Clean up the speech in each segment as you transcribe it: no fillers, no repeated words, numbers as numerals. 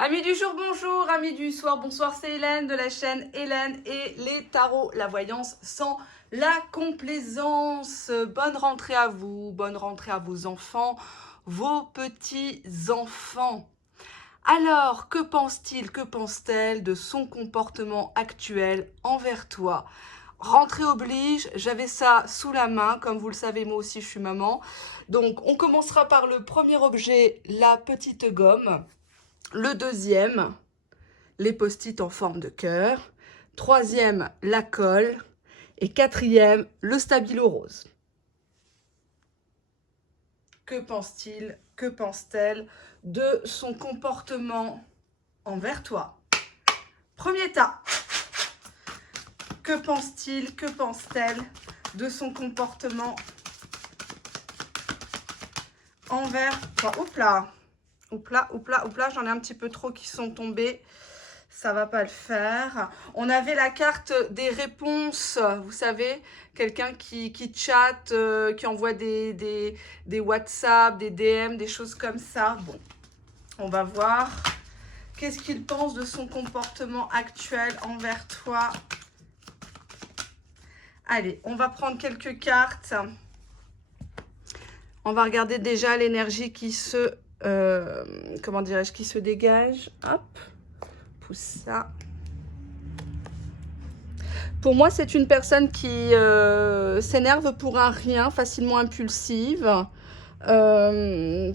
Amis du jour, bonjour, amis du soir, bonsoir, c'est Hélène de la chaîne Hélène et les tarots, la voyance sans la complaisance. Bonne rentrée à vous, bonne rentrée à vos enfants, vos petits-enfants. Alors, que pense-t-il, que pense-t-elle de son comportement actuel envers toi? Rentrée oblige, j'avais ça sous la main, comme vous le savez, moi aussi je suis maman. Donc, on commencera par le premier objet, la petite gomme. Le deuxième, les post-it en forme de cœur. Troisième, la colle. Et quatrième, le stabilo rose. Que pense-t-il, que pense-t-elle de son comportement envers toi? Premier tas. Que pense-t-il, que pense-t-elle de son comportement envers toi? Oups là, oups là, oups là, oups là, j'en ai un petit peu trop qui sont tombés. Ça va pas le faire. On avait la carte des réponses, vous savez, quelqu'un qui chatte, qui envoie des WhatsApp, des DM, des choses comme ça. Bon, on va voir. Qu'est-ce qu'il pense de son comportement actuel envers toi? Allez, on va prendre quelques cartes. On va regarder déjà l'énergie qui se, comment dirais-je, qui se dégage. Hop, pousse ça. Pour moi, c'est une personne qui s'énerve pour un rien, facilement impulsive,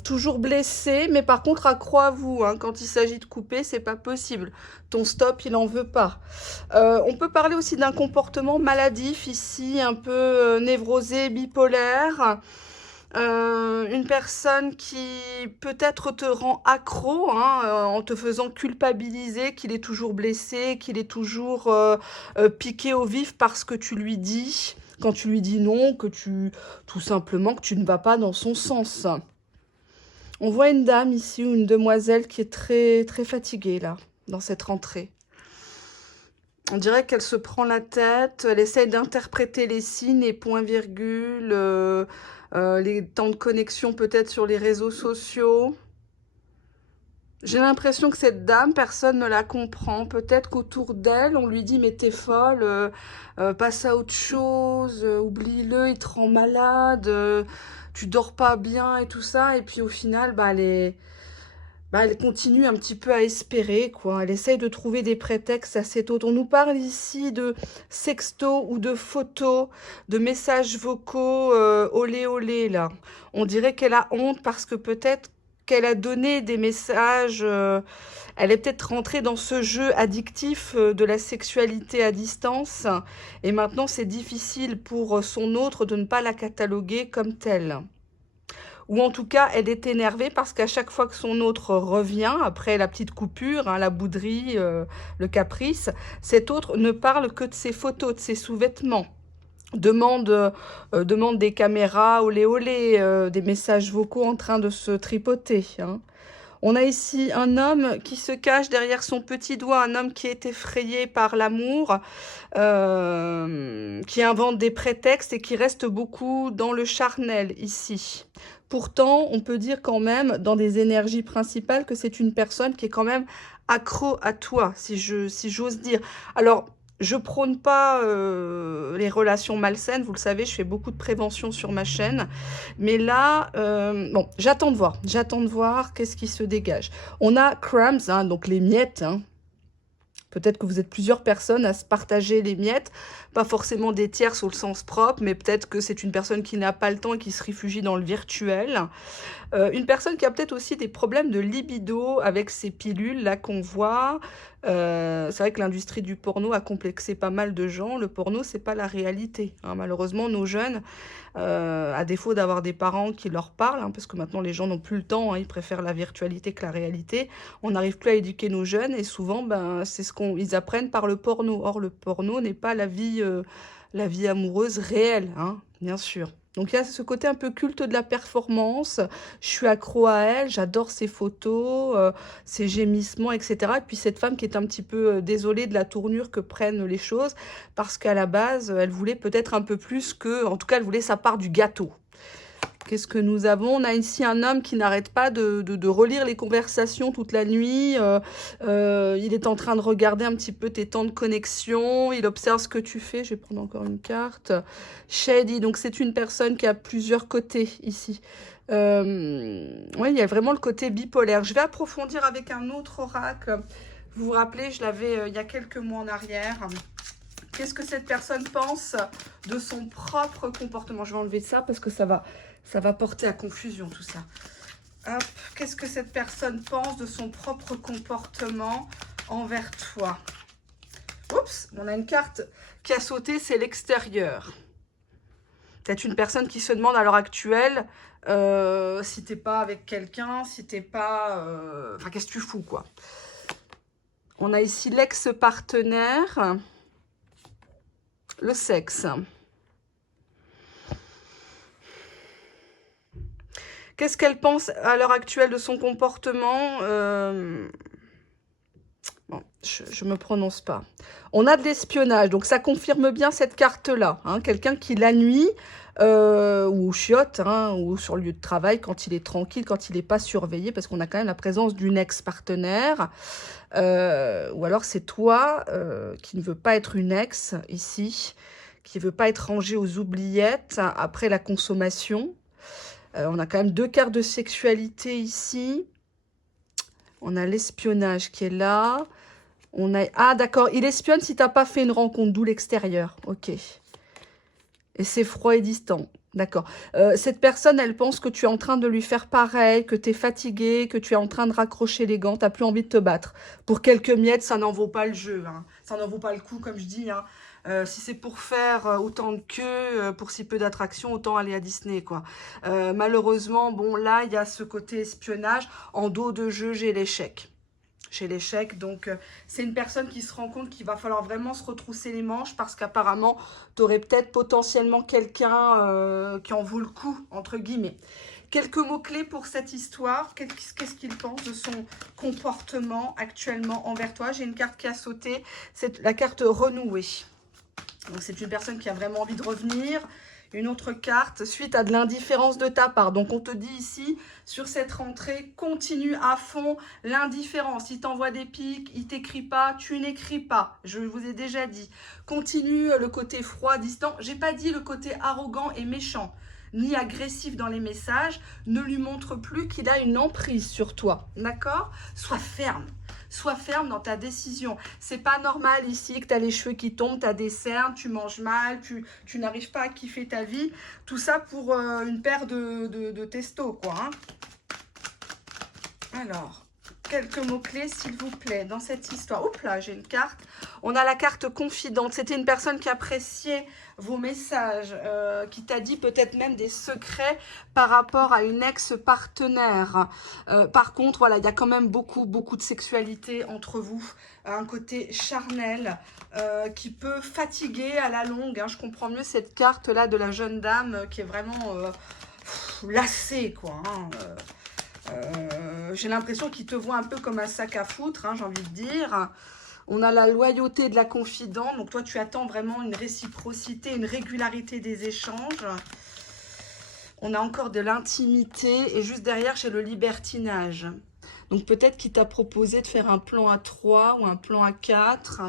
toujours blessée, mais par contre, accrois-vous, hein, quand il s'agit de couper, c'est pas possible. Ton stop, il en veut pas. On peut parler aussi d'un comportement maladif ici, un peu névrosé, bipolaire. Une personne qui peut-être te rend accro, hein, en te faisant culpabiliser qu'il est toujours blessé, qu'il est toujours piqué au vif parce que tu lui dis, quand tu lui dis non, que tout simplement que tu ne vas pas dans son sens. On voit une dame ici, ou une demoiselle qui est très, très fatiguée là, dans cette rentrée. On dirait qu'elle se prend la tête, elle essaye d'interpréter les signes, les points-virgules, les temps de connexion peut-être sur les réseaux sociaux. J'ai l'impression que cette dame, personne ne la comprend. Peut-être qu'autour d'elle, on lui dit « mais t'es folle, passe à autre chose, oublie-le, il te rend malade, tu dors pas bien et tout ça ». Et puis au final, bah, elle continue un petit peu à espérer, quoi. Elle essaye de trouver des prétextes assez tôt. On nous parle ici de sexto ou de photos, de messages vocaux olé olé, là. On dirait qu'elle a honte parce que peut-être qu'elle a donné des messages, elle est peut-être rentrée dans ce jeu addictif de la sexualité à distance. Et maintenant, c'est difficile pour son autre de ne pas la cataloguer comme telle. Ou en tout cas, elle est énervée parce qu'à chaque fois que son autre revient, après la petite coupure, hein, la bouderie, le caprice, cet autre ne parle que de ses photos, de ses sous-vêtements. Demande des caméras, olé olé, des messages vocaux en train de se tripoter. Hein. On a ici un homme qui se cache derrière son petit doigt, un homme qui est effrayé par l'amour, qui invente des prétextes et qui reste beaucoup dans le charnel ici. Pourtant, on peut dire quand même, dans des énergies principales, que c'est une personne qui est quand même accro à toi, si j'ose dire. Alors, je prône pas les relations malsaines, vous le savez, je fais beaucoup de prévention sur ma chaîne. Mais là, bon, j'attends de voir qu'est-ce qui se dégage. On a crumbs, hein, donc les miettes, hein. Peut-être que vous êtes plusieurs personnes à se partager les miettes, pas forcément des tiers au sens propre, mais peut-être que c'est une personne qui n'a pas le temps et qui se réfugie dans le virtuel. Une personne qui a peut-être aussi des problèmes de libido avec ces pilules là qu'on voit. C'est vrai que l'industrie du porno a complexé pas mal de gens. Le porno, c'est pas la réalité. Hein. Malheureusement, nos jeunes, à défaut d'avoir des parents qui leur parlent, hein, parce que maintenant les gens n'ont plus le temps, hein, ils préfèrent la virtualité que la réalité, on n'arrive plus à éduquer nos jeunes et souvent, ben, c'est ce qu'ils apprennent par le porno. Or, le porno n'est pas la vie amoureuse réelle, hein, bien sûr. Donc il y a ce côté un peu culte de la performance, je suis accro à elle, j'adore ses photos, ses gémissements, etc. Et puis cette femme qui est un petit peu désolée de la tournure que prennent les choses, parce qu'à la base, elle voulait peut-être un peu plus que, en tout cas, elle voulait sa part du gâteau. Qu'est-ce que nous avons? On a ici un homme qui n'arrête pas de relire les conversations toute la nuit. Il est en train de regarder un petit peu tes temps de connexion. Il observe ce que tu fais. Je vais prendre encore une carte. Shady, donc c'est une personne qui a plusieurs côtés ici. Oui, il y a vraiment le côté bipolaire. Je vais approfondir avec un autre oracle. Vous vous rappelez, je l'avais il y a quelques mois en arrière. Qu'est-ce que cette personne pense de son propre comportement? Je vais enlever ça parce que ça va porter à confusion tout ça. Hop, qu'est-ce que cette personne pense de son propre comportement envers toi? Oups, on a une carte qui a sauté, c'est l'extérieur. Peut-être une personne qui se demande à l'heure actuelle si t'es pas avec quelqu'un, si t'es pas... Enfin, qu'est-ce que tu fous, quoi? On a ici l'ex-partenaire, le sexe. Qu'est-ce qu'elle pense à l'heure actuelle de son comportement? Bon, je ne me prononce pas. On a de l'espionnage, donc ça confirme bien cette carte-là. Hein, quelqu'un qui la nuit, ou chiotte, hein, ou sur le lieu de travail, quand il est tranquille, quand il n'est pas surveillé, parce qu'on a quand même la présence d'une ex-partenaire. Ou alors c'est toi qui ne veux pas être une ex, ici, qui ne veut pas être rangé aux oubliettes après la consommation. On a quand même 2 cartes de sexualité ici. On a l'espionnage qui est là. On a... Ah, d'accord. Il espionne si tu n'as pas fait une rencontre, d'où l'extérieur. Ok. Et c'est froid et distant. D'accord. Cette personne, elle pense que tu es en train de lui faire pareil, que tu es fatigué, que tu es en train de raccrocher les gants, tu n'as plus envie de te battre. Pour quelques miettes, ça n'en vaut pas le jeu. Hein. Ça n'en vaut pas le coup, comme je dis. Hein. Si c'est pour faire autant de queue, pour si peu d'attractions, autant aller à Disney, quoi. Malheureusement, bon, là, il y a ce côté espionnage. En dos de jeu, j'ai l'échec. Chez l'échec, donc c'est une personne qui se rend compte qu'il va falloir vraiment se retrousser les manches parce qu'apparemment, tu aurais peut-être potentiellement quelqu'un qui en vaut le coup, entre guillemets. Quelques mots-clés pour cette histoire. Qu'est-ce qu'il pense de son comportement actuellement envers toi? J'ai une carte qui a sauté, c'est la carte renouée. Donc c'est une personne qui a vraiment envie de revenir. Une autre carte, suite à de l'indifférence de ta part. Donc on te dit ici, sur cette rentrée, continue à fond l'indifférence. Il t'envoie des pics, il t'écrit pas, tu n'écris pas. Je vous ai déjà dit. Continue le côté froid, distant. J'ai pas dit le côté arrogant et méchant, ni agressif dans les messages. Ne lui montre plus qu'il a une emprise sur toi. D'accord? Sois ferme. Sois ferme dans ta décision. C'est pas normal ici que tu as les cheveux qui tombent, tu as des cernes, tu manges mal, tu n'arrives pas à kiffer ta vie. Tout ça pour une paire de testo, quoi. Hein. Alors, quelques mots-clés, s'il vous plaît, dans cette histoire. Oups là, j'ai une carte. On a la carte confidente. C'était une personne qui appréciait vos messages, qui t'a dit peut-être même des secrets par rapport à une ex-partenaire. Par contre, voilà, il y a quand même beaucoup de sexualité entre vous. Un côté charnel qui peut fatiguer à la longue. Hein. Je comprends mieux cette carte-là de la jeune dame qui est vraiment lassée, quoi. Hein. J'ai l'impression qu'il te voit un peu comme un sac à foutre, hein, j'ai envie de dire. On a la loyauté de la confidente. Donc, toi, tu attends vraiment une réciprocité, une régularité des échanges. On a encore de l'intimité. Et juste derrière, j'ai le libertinage. Donc, peut-être qu'il t'a proposé de faire un plan à 3 ou un plan à 4.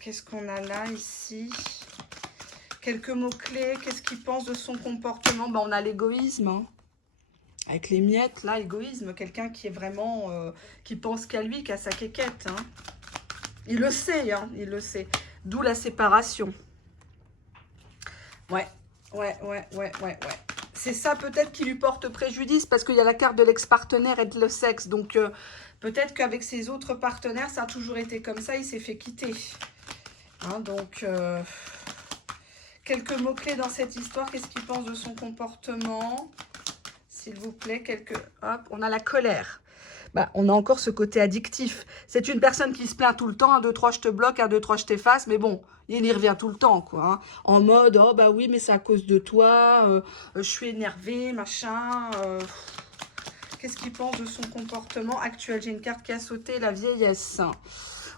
Qu'est-ce qu'on a là, ici ? Quelques mots-clés. Qu'est-ce qu'il pense de son comportement? Ben, on a l'égoïsme, hein. Avec les miettes, là, égoïsme, quelqu'un qui est vraiment, qui pense qu'à lui, qu'à sa quéquette. Hein. Il le sait, hein, il le sait. D'où la séparation. Ouais. C'est ça peut-être qui lui porte préjudice, parce qu'il y a la carte de l'ex-partenaire et de le sexe. Donc, peut-être qu'avec ses autres partenaires, ça a toujours été comme ça, il s'est fait quitter. Hein, donc, quelques mots-clés dans cette histoire. Qu'est-ce qu'il pense de son comportement ? S'il vous plaît, Hop, on a la colère. Bah, on a encore ce côté addictif. C'est une personne qui se plaint tout le temps. 1, 2, 3, je te bloque. 1, 2, 3, je t'efface. Mais bon, il y revient tout le temps, quoi. Hein. En mode, oh bah oui, mais c'est à cause de toi. Je suis énervée, machin. Qu'est-ce qu'il pense de son comportement actuel? J'ai une carte qui a sauté, la vieillesse.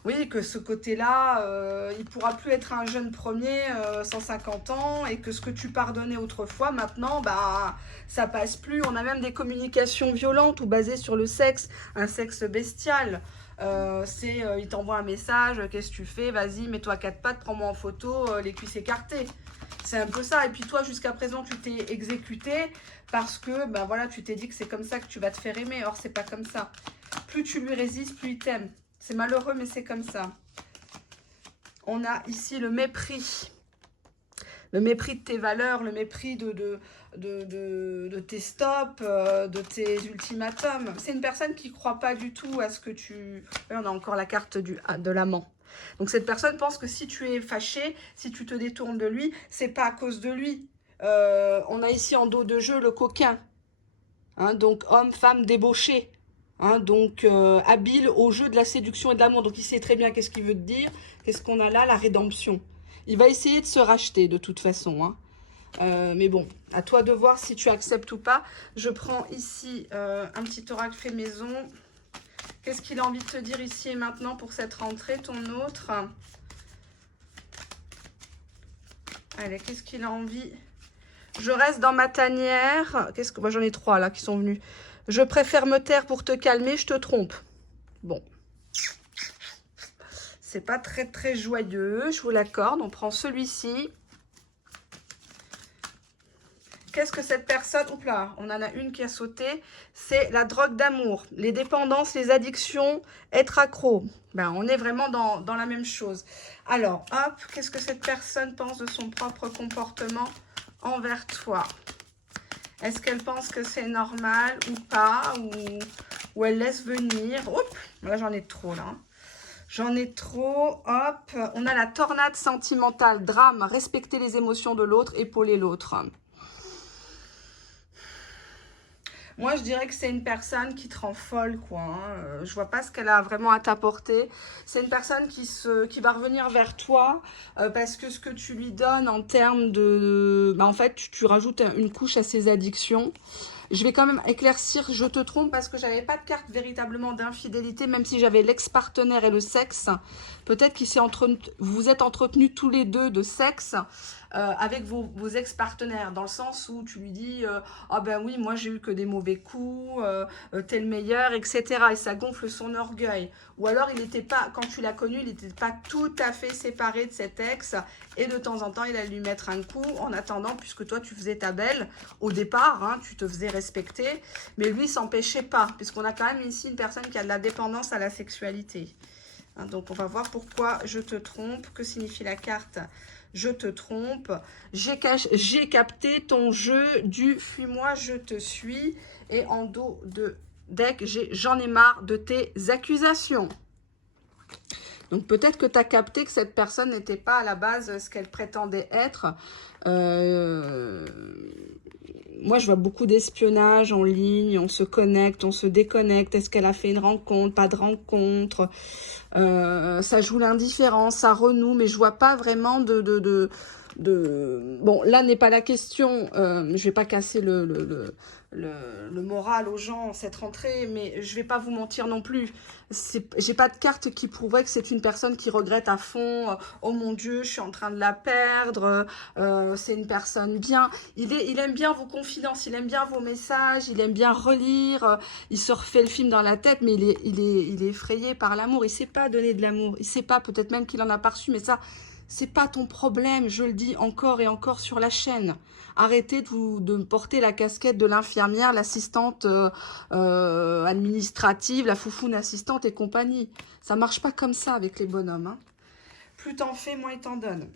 Oui, que ce côté-là, il pourra plus être un jeune premier 150 ans et que ce que tu pardonnais autrefois, maintenant, bah, ça passe plus. On a même des communications violentes ou basées sur le sexe, un sexe bestial. Il t'envoie un message, qu'est-ce que tu fais? Vas-y, mets-toi à quatre pattes, prends-moi en photo, les cuisses écartées. C'est un peu ça. Et puis toi, jusqu'à présent, tu t'es exécuté parce que, bah voilà, tu t'es dit que c'est comme ça que tu vas te faire aimer. Or, c'est pas comme ça. Plus tu lui résistes, plus il t'aime. C'est malheureux, mais c'est comme ça. On a ici le mépris. Le mépris de tes valeurs, le mépris de tes stops, de tes ultimatums. C'est une personne qui ne croit pas du tout à ce que tu... On a encore la carte de l'amant. Donc cette personne pense que si tu es fâché, si tu te détournes de lui, c'est pas à cause de lui. On a ici en dos de jeu le coquin. Hein, donc homme, femme débauché. Hein, donc habile au jeu de la séduction et de l'amour. Donc il sait très bien qu'est-ce qu'il veut te dire. Qu'est-ce qu'on a là? La rédemption. Il va essayer de se racheter de toute façon. Hein. Mais bon, à toi de voir si tu acceptes ou pas. Je prends ici un petit oracle fait maison. Qu'est-ce qu'il a envie de te dire ici et maintenant pour cette rentrée, ton autre? Allez, qu'est-ce qu'il a envie? Je reste dans ma tanière. Moi, j'en ai 3 là qui sont venus. Je préfère me taire pour te calmer, je te trompe. Bon. C'est pas très très joyeux, je vous l'accorde. On prend celui-ci. Qu'est-ce que cette personne... Oups là, on en a une qui a sauté. C'est la drogue d'amour. Les dépendances, les addictions, être accro. Ben, on est vraiment dans la même chose. Alors, hop, qu'est-ce que cette personne pense de son propre comportement envers toi? Est-ce qu'elle pense que c'est normal ou pas? Ou elle laisse venir? Oups, là j'en ai trop là. J'en ai trop. Hop, on a la tornade sentimentale, drame, respecter les émotions de l'autre, épauler l'autre. Moi, je dirais que c'est une personne qui te rend folle, quoi. Hein. Je vois pas ce qu'elle a vraiment à t'apporter. C'est une personne qui va revenir vers toi parce que ce que tu lui donnes en termes de... Bah, en fait, tu rajoutes une couche à ses addictions. Je vais quand même éclaircir, je te trompe, parce que j'avais pas de carte véritablement d'infidélité, même si j'avais l'ex-partenaire et le sexe. Peut-être qu'il vous êtes entretenus tous les deux de sexe avec vos ex-partenaires, dans le sens où tu lui dis ah ben oui, moi j'ai eu que des mauvais coups, t'es le meilleur, etc. Et ça gonfle son orgueil. Ou alors il n'était pas, quand tu l'as connu, il n'était pas tout à fait séparé de cet ex, et de temps en temps il allait lui mettre un coup en attendant, puisque toi tu faisais ta belle au départ, hein, tu te faisais respecter, mais lui s'empêchait pas, puisqu'on a quand même ici une personne qui a de la dépendance à la sexualité. Hein, donc on va voir pourquoi je te trompe, que signifie la carte je te trompe. J'ai capté ton jeu du fuis-moi, je te suis. Et en dos de deck, j'en ai marre de tes accusations. Donc peut-être que tu as capté que cette personne n'était pas à la base ce qu'elle prétendait être. Moi, je vois beaucoup d'espionnage en ligne, on se connecte, on se déconnecte. Est-ce qu'elle a fait une rencontre, pas de rencontre? Ça joue l'indifférence, ça renoue, mais je vois pas vraiment Bon, là n'est pas la question, je vais pas casser le moral aux gens cette rentrée, mais je vais pas vous mentir non plus. J'ai pas de carte qui prouverait que c'est une personne qui regrette à fond. Oh mon Dieu, je suis en train de la perdre. C'est une personne bien. Il aime bien vos confidences, il aime bien vos messages, il aime bien relire. Il se refait le film dans la tête, mais il est effrayé par l'amour. Il sait pas donner de l'amour. Il sait pas, peut-être même qu'il en a pas reçu, mais ça... C'est pas ton problème, je le dis encore et encore sur la chaîne. Arrêtez de me porter la casquette de l'infirmière, l'assistante administrative, la foufoune assistante et compagnie. Ça marche pas comme ça avec les bonhommes. Hein. Plus t'en fais, moins ils t'en donnent.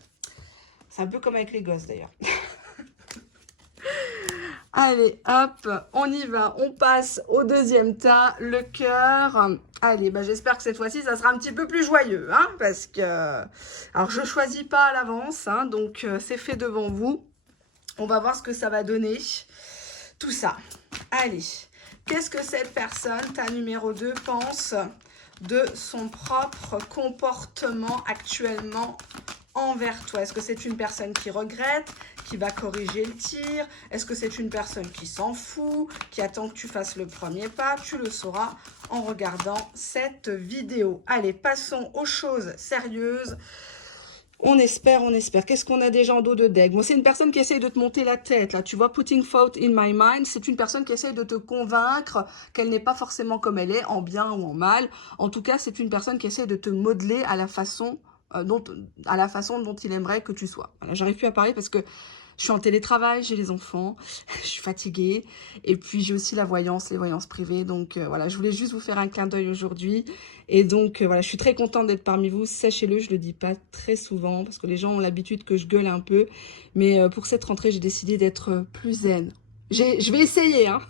C'est un peu comme avec les gosses d'ailleurs. Allez, hop, on y va. On passe au deuxième tas, le cœur. Allez, bah, j'espère que cette fois-ci, ça sera un petit peu plus joyeux. Hein, parce que... Alors, je ne choisis pas à l'avance. Hein, donc, c'est fait devant vous. On va voir ce que ça va donner. Tout ça. Allez. Qu'est-ce que cette personne, ta numéro 2, pense de son propre comportement actuellement envers toi? Est-ce que c'est une personne qui regrette, qui va corriger le tir? Est-ce que c'est une personne qui s'en fout, qui attend que tu fasses le premier pas? Tu le sauras en regardant cette vidéo. Allez, passons aux choses sérieuses. On espère, on espère. Qu'est-ce qu'on a déjà en dos de deck? Bon, c'est une personne qui essaye de te monter la tête, là. Tu vois, putting fault in my mind, c'est une personne qui essaye de te convaincre qu'elle n'est pas forcément comme elle est, en bien ou en mal. En tout cas, c'est une personne qui essaye de te modeler à la façon dont il aimerait que tu sois. Voilà, j'arrive plus à parler parce que je suis en télétravail, j'ai les enfants, je suis fatiguée. Et puis, j'ai aussi la voyance, les voyances privées. Donc, voilà, je voulais juste vous faire un clin d'œil aujourd'hui. Et donc, voilà, je suis très contente d'être parmi vous. Sachez-le, je le dis pas très souvent parce que les gens ont l'habitude que je gueule un peu. Mais pour cette rentrée, j'ai décidé d'être plus zen. Je vais essayer, hein.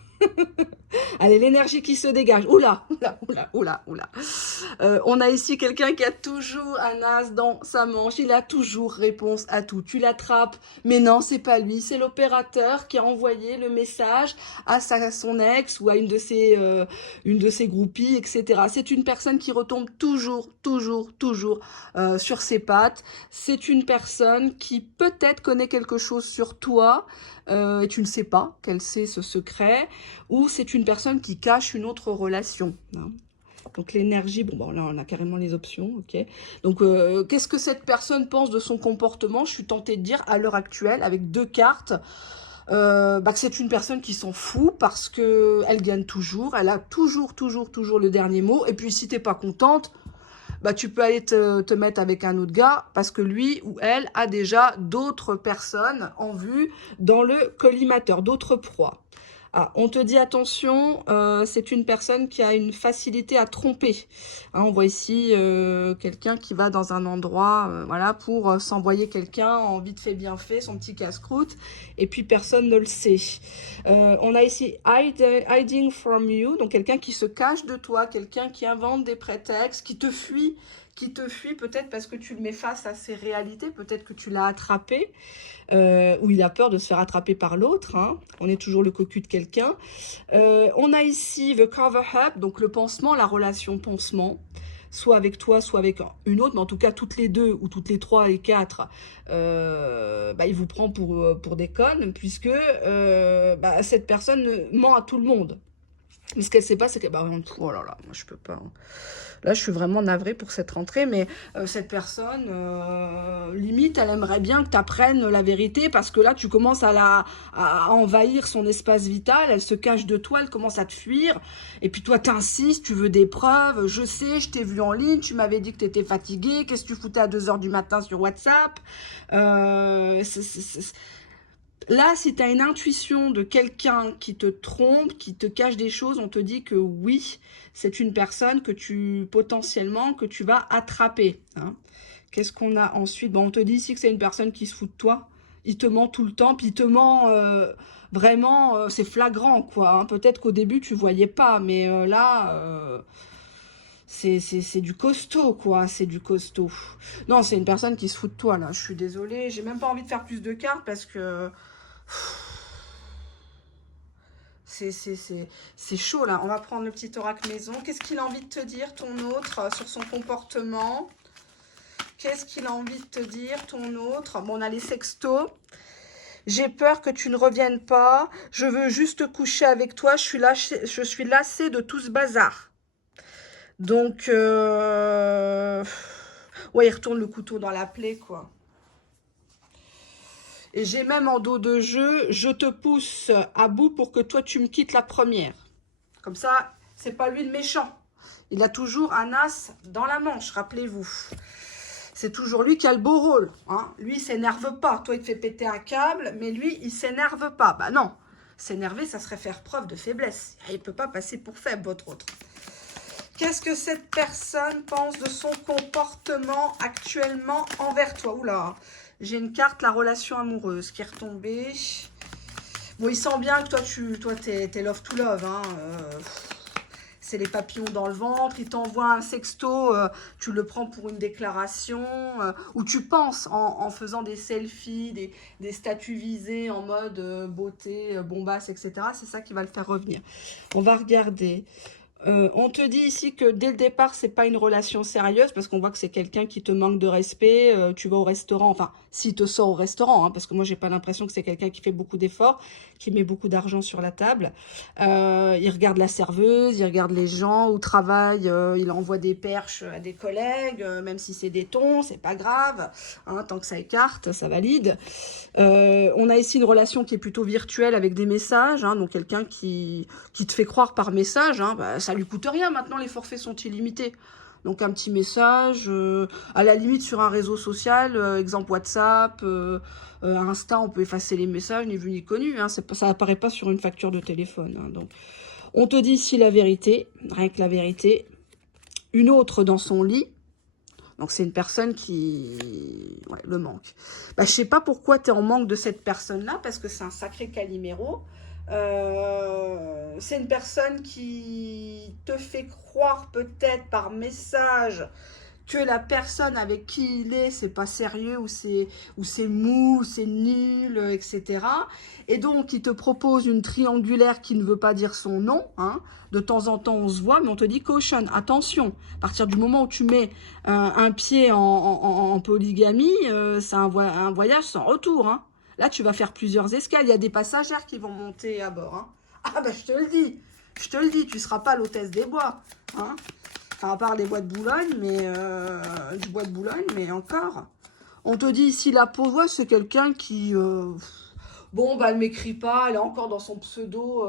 Allez, l'énergie qui se dégage. Oula, oula, oula, oula, oula. On a ici quelqu'un qui a toujours un as dans sa manche. Il a toujours réponse à tout. Tu l'attrapes, mais non, c'est pas lui. C'est l'opérateur qui a envoyé le message à son ex ou à une de ses groupies, etc. C'est une personne qui retombe toujours, toujours, toujours sur ses pattes. C'est une personne qui peut-être connaît quelque chose sur toi et tu ne sais pas qu'elle sait ce secret, ou c'est une personne qui cache une autre relation. Hein. Donc l'énergie, bon, là on a carrément les options, ok. Donc qu'est-ce que cette personne pense de son comportement? Je suis tentée de dire à l'heure actuelle, avec 2 cartes, que c'est une personne qui s'en fout parce qu'elle gagne toujours, elle a toujours, toujours, toujours le dernier mot. Et puis si t'es pas contente, tu peux aller te mettre avec un autre gars parce que lui ou elle a déjà d'autres personnes en vue dans le collimateur, d'autres proies. Ah, on te dit attention, c'est une personne qui a une facilité à tromper. Hein, on voit ici quelqu'un qui va dans un endroit voilà, pour s'envoyer quelqu'un en vite fait bien fait, son petit casse-croûte, et puis personne ne le sait. On a ici hiding from you, donc quelqu'un qui se cache de toi, quelqu'un qui invente des prétextes, qui te fuit peut-être parce que tu le mets face à ses réalités, peut-être que tu l'as attrapé, ou il a peur de se faire attraper par l'autre, hein. On est toujours le cocu de quelqu'un. On a ici the cover-up, donc le pansement, la relation pansement, soit avec toi, soit avec une autre, mais en tout cas toutes les 2 ou toutes les 3 et 4, il vous prend pour des connes, puisque cette personne ment à tout le monde. Mais ce qu'elle sait pas, c'est que, oh là là, moi je peux pas. Hein. Là, je suis vraiment navrée pour cette rentrée, mais cette personne, limite, elle aimerait bien que tu apprennes la vérité, parce que là, tu commences à envahir son espace vital, elle se cache de toi, elle commence à te fuir, et puis toi, t'insistes, tu veux des preuves, je sais, je t'ai vu en ligne, tu m'avais dit que tu étais fatiguée, qu'est-ce que tu foutais à 2 h du matin sur WhatsApp Là, si tu as une intuition de quelqu'un qui te trompe, qui te cache des choses, on te dit que oui, c'est une personne que potentiellement, que tu vas attraper. Hein. Qu'est-ce qu'on a ensuite? On te dit ici que c'est une personne qui se fout de toi. Il te ment tout le temps, puis il te ment vraiment, c'est flagrant, quoi. Hein. Peut-être qu'au début, tu voyais pas, mais là... c'est du costaud, quoi, c'est du costaud. Non, c'est une personne qui se fout de toi, là, je suis désolée. J'ai même pas envie de faire plus de cartes parce que... C'est chaud, là. On va prendre le petit oracle maison. Qu'est-ce qu'il a envie de te dire, ton autre, sur son comportement? Qu'est-ce qu'il a envie de te dire, ton autre? Bon, on a les sextos. J'ai peur que tu ne reviennes pas. Je veux juste coucher avec toi. Je suis lassée de tout ce bazar. Donc, ouais, il retourne le couteau dans la plaie, quoi. Et j'ai même en dos de jeu, je te pousse à bout pour que toi, tu me quittes la première. Comme ça, c'est pas lui le méchant. Il a toujours un as dans la manche, rappelez-vous. C'est toujours lui qui a le beau rôle. Hein. Lui, il s'énerve pas. Toi, il te fait péter un câble, mais lui, il s'énerve pas. Bah non, s'énerver, ça serait faire preuve de faiblesse. Il ne peut pas passer pour faible, votre autre. Qu'est-ce que cette personne pense de son comportement actuellement envers toi? Oula, j'ai une carte, la relation amoureuse, qui est retombée. Bon, il sent bien que toi, t'es love to love. Hein. C'est les papillons dans le ventre. Il t'envoie un sexto, tu le prends pour une déclaration. Ou tu penses en faisant des selfies, des statuts visés en mode beauté, bombasse, etc. C'est ça qui va le faire revenir. On va regarder. On te dit ici que dès le départ, c'est pas une relation sérieuse parce qu'on voit que c'est quelqu'un qui te manque de respect. Tu vas au restaurant, enfin, s'il te sort au restaurant, hein, parce que moi, j'ai pas l'impression que c'est quelqu'un qui fait beaucoup d'efforts, qui met beaucoup d'argent sur la table. Il regarde la serveuse, il regarde les gens au travail, il envoie des perches à des collègues, même si c'est des thons, c'est pas grave, hein, tant que ça écarte, ça valide. On a ici une relation qui est plutôt virtuelle avec des messages, hein, donc quelqu'un qui te fait croire par message, hein, bah, ça lui coûte rien, maintenant les forfaits sont illimités. Donc un petit message, à la limite sur un réseau social, exemple WhatsApp, Insta, on peut effacer les messages, ni vu ni connu, hein, ça apparaît pas sur une facture de téléphone. Hein, donc on te dit ici la vérité, rien que la vérité. Une autre dans son lit. Donc, c'est une personne qui... Ouais, le manque. Bah, je sais pas pourquoi tu es en manque de cette personne-là, parce que c'est un sacré Calimero. C'est une personne qui te fait croire peut-être par message que la personne avec qui il est, c'est pas sérieux, ou c'est mou, ou c'est nul, etc. Et donc, il te propose une triangulaire qui ne veut pas dire son nom. Hein. De temps en temps, on se voit, mais on te dit caution, attention. À partir du moment où tu mets un pied en polygamie, c'est un voyage sans retour. Hein. Là, tu vas faire plusieurs escales. Il y a des passagères qui vont monter à bord. Hein. Ah, bah, je te le dis. Je te le dis, tu ne seras pas l'hôtesse des bois. Hein. Enfin, à part les bois de Boulogne, mais du bois de Boulogne, mais encore. On te dit ici la pauvre, c'est quelqu'un qui... bon, bah, elle m'écrit pas, elle est encore dans son pseudo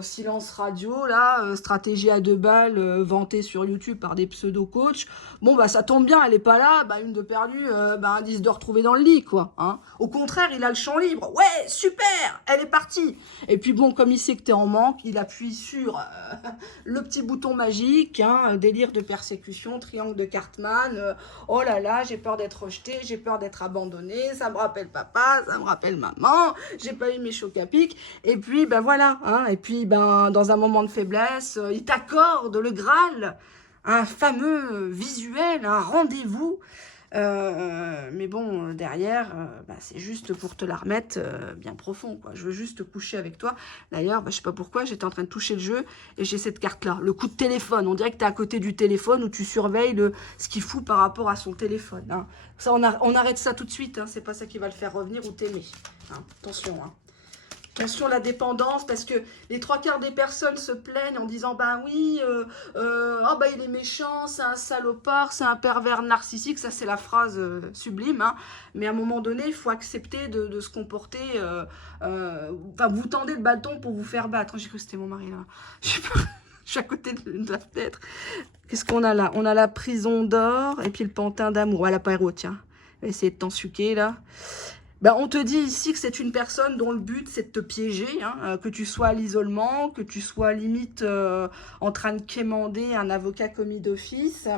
silence radio, là, stratégie à 2 balles, vantée sur YouTube par des pseudo-coachs. Bon, bah, ça tombe bien, elle est pas là, bah, une de perdue, bah, indice de retrouver dans le lit, quoi. Hein. Au contraire, il a le champ libre. Ouais, super, elle est partie. Et puis, bon, comme il sait que t'es en manque, il appuie sur le petit bouton magique, hein, délire de persécution, triangle de Cartman. Oh là là, j'ai peur d'être rejetée, j'ai peur d'être abandonnée, ça me rappelle papa, ça me rappelle maman, j'ai pas eu mes chocs à pic. Et puis, ben voilà, hein, et puis, ben, dans un moment de faiblesse, il t'accorde le Graal, un fameux visuel, un rendez-vous. Mais bon, derrière, bah, c'est juste pour te la remettre bien profond, quoi. Je veux juste te coucher avec toi. D'ailleurs, bah, je sais pas pourquoi, j'étais en train de toucher le jeu et j'ai cette carte-là, le coup de téléphone. On dirait que tu es à côté du téléphone où tu surveilles ce qu'il fout par rapport à son téléphone. Hein. Ça, on arrête ça tout de suite. Hein. C'est pas ça qui va le faire revenir ou t'aimer. Hein. Attention, hein. Attention la dépendance, parce que les 3/4 des personnes se plaignent en disant « Ben oui, oh ben il est méchant, c'est un salopard, c'est un pervers narcissique », ça c'est la phrase sublime, hein. Mais à un moment donné, il faut accepter de se comporter, enfin vous tendez le bâton pour vous faire battre. J'ai cru que c'était mon mari là, je suis à côté de la fenêtre. Qu'est-ce qu'on a là? On a la prison d'or et puis le pantin d'amour, ouais, l'apéro, tiens, je vais essayer de t'en suquer là. Ben, on te dit ici que c'est une personne dont le but, c'est de te piéger, hein, que tu sois à l'isolement, que tu sois limite en train de quémander un avocat commis d'office.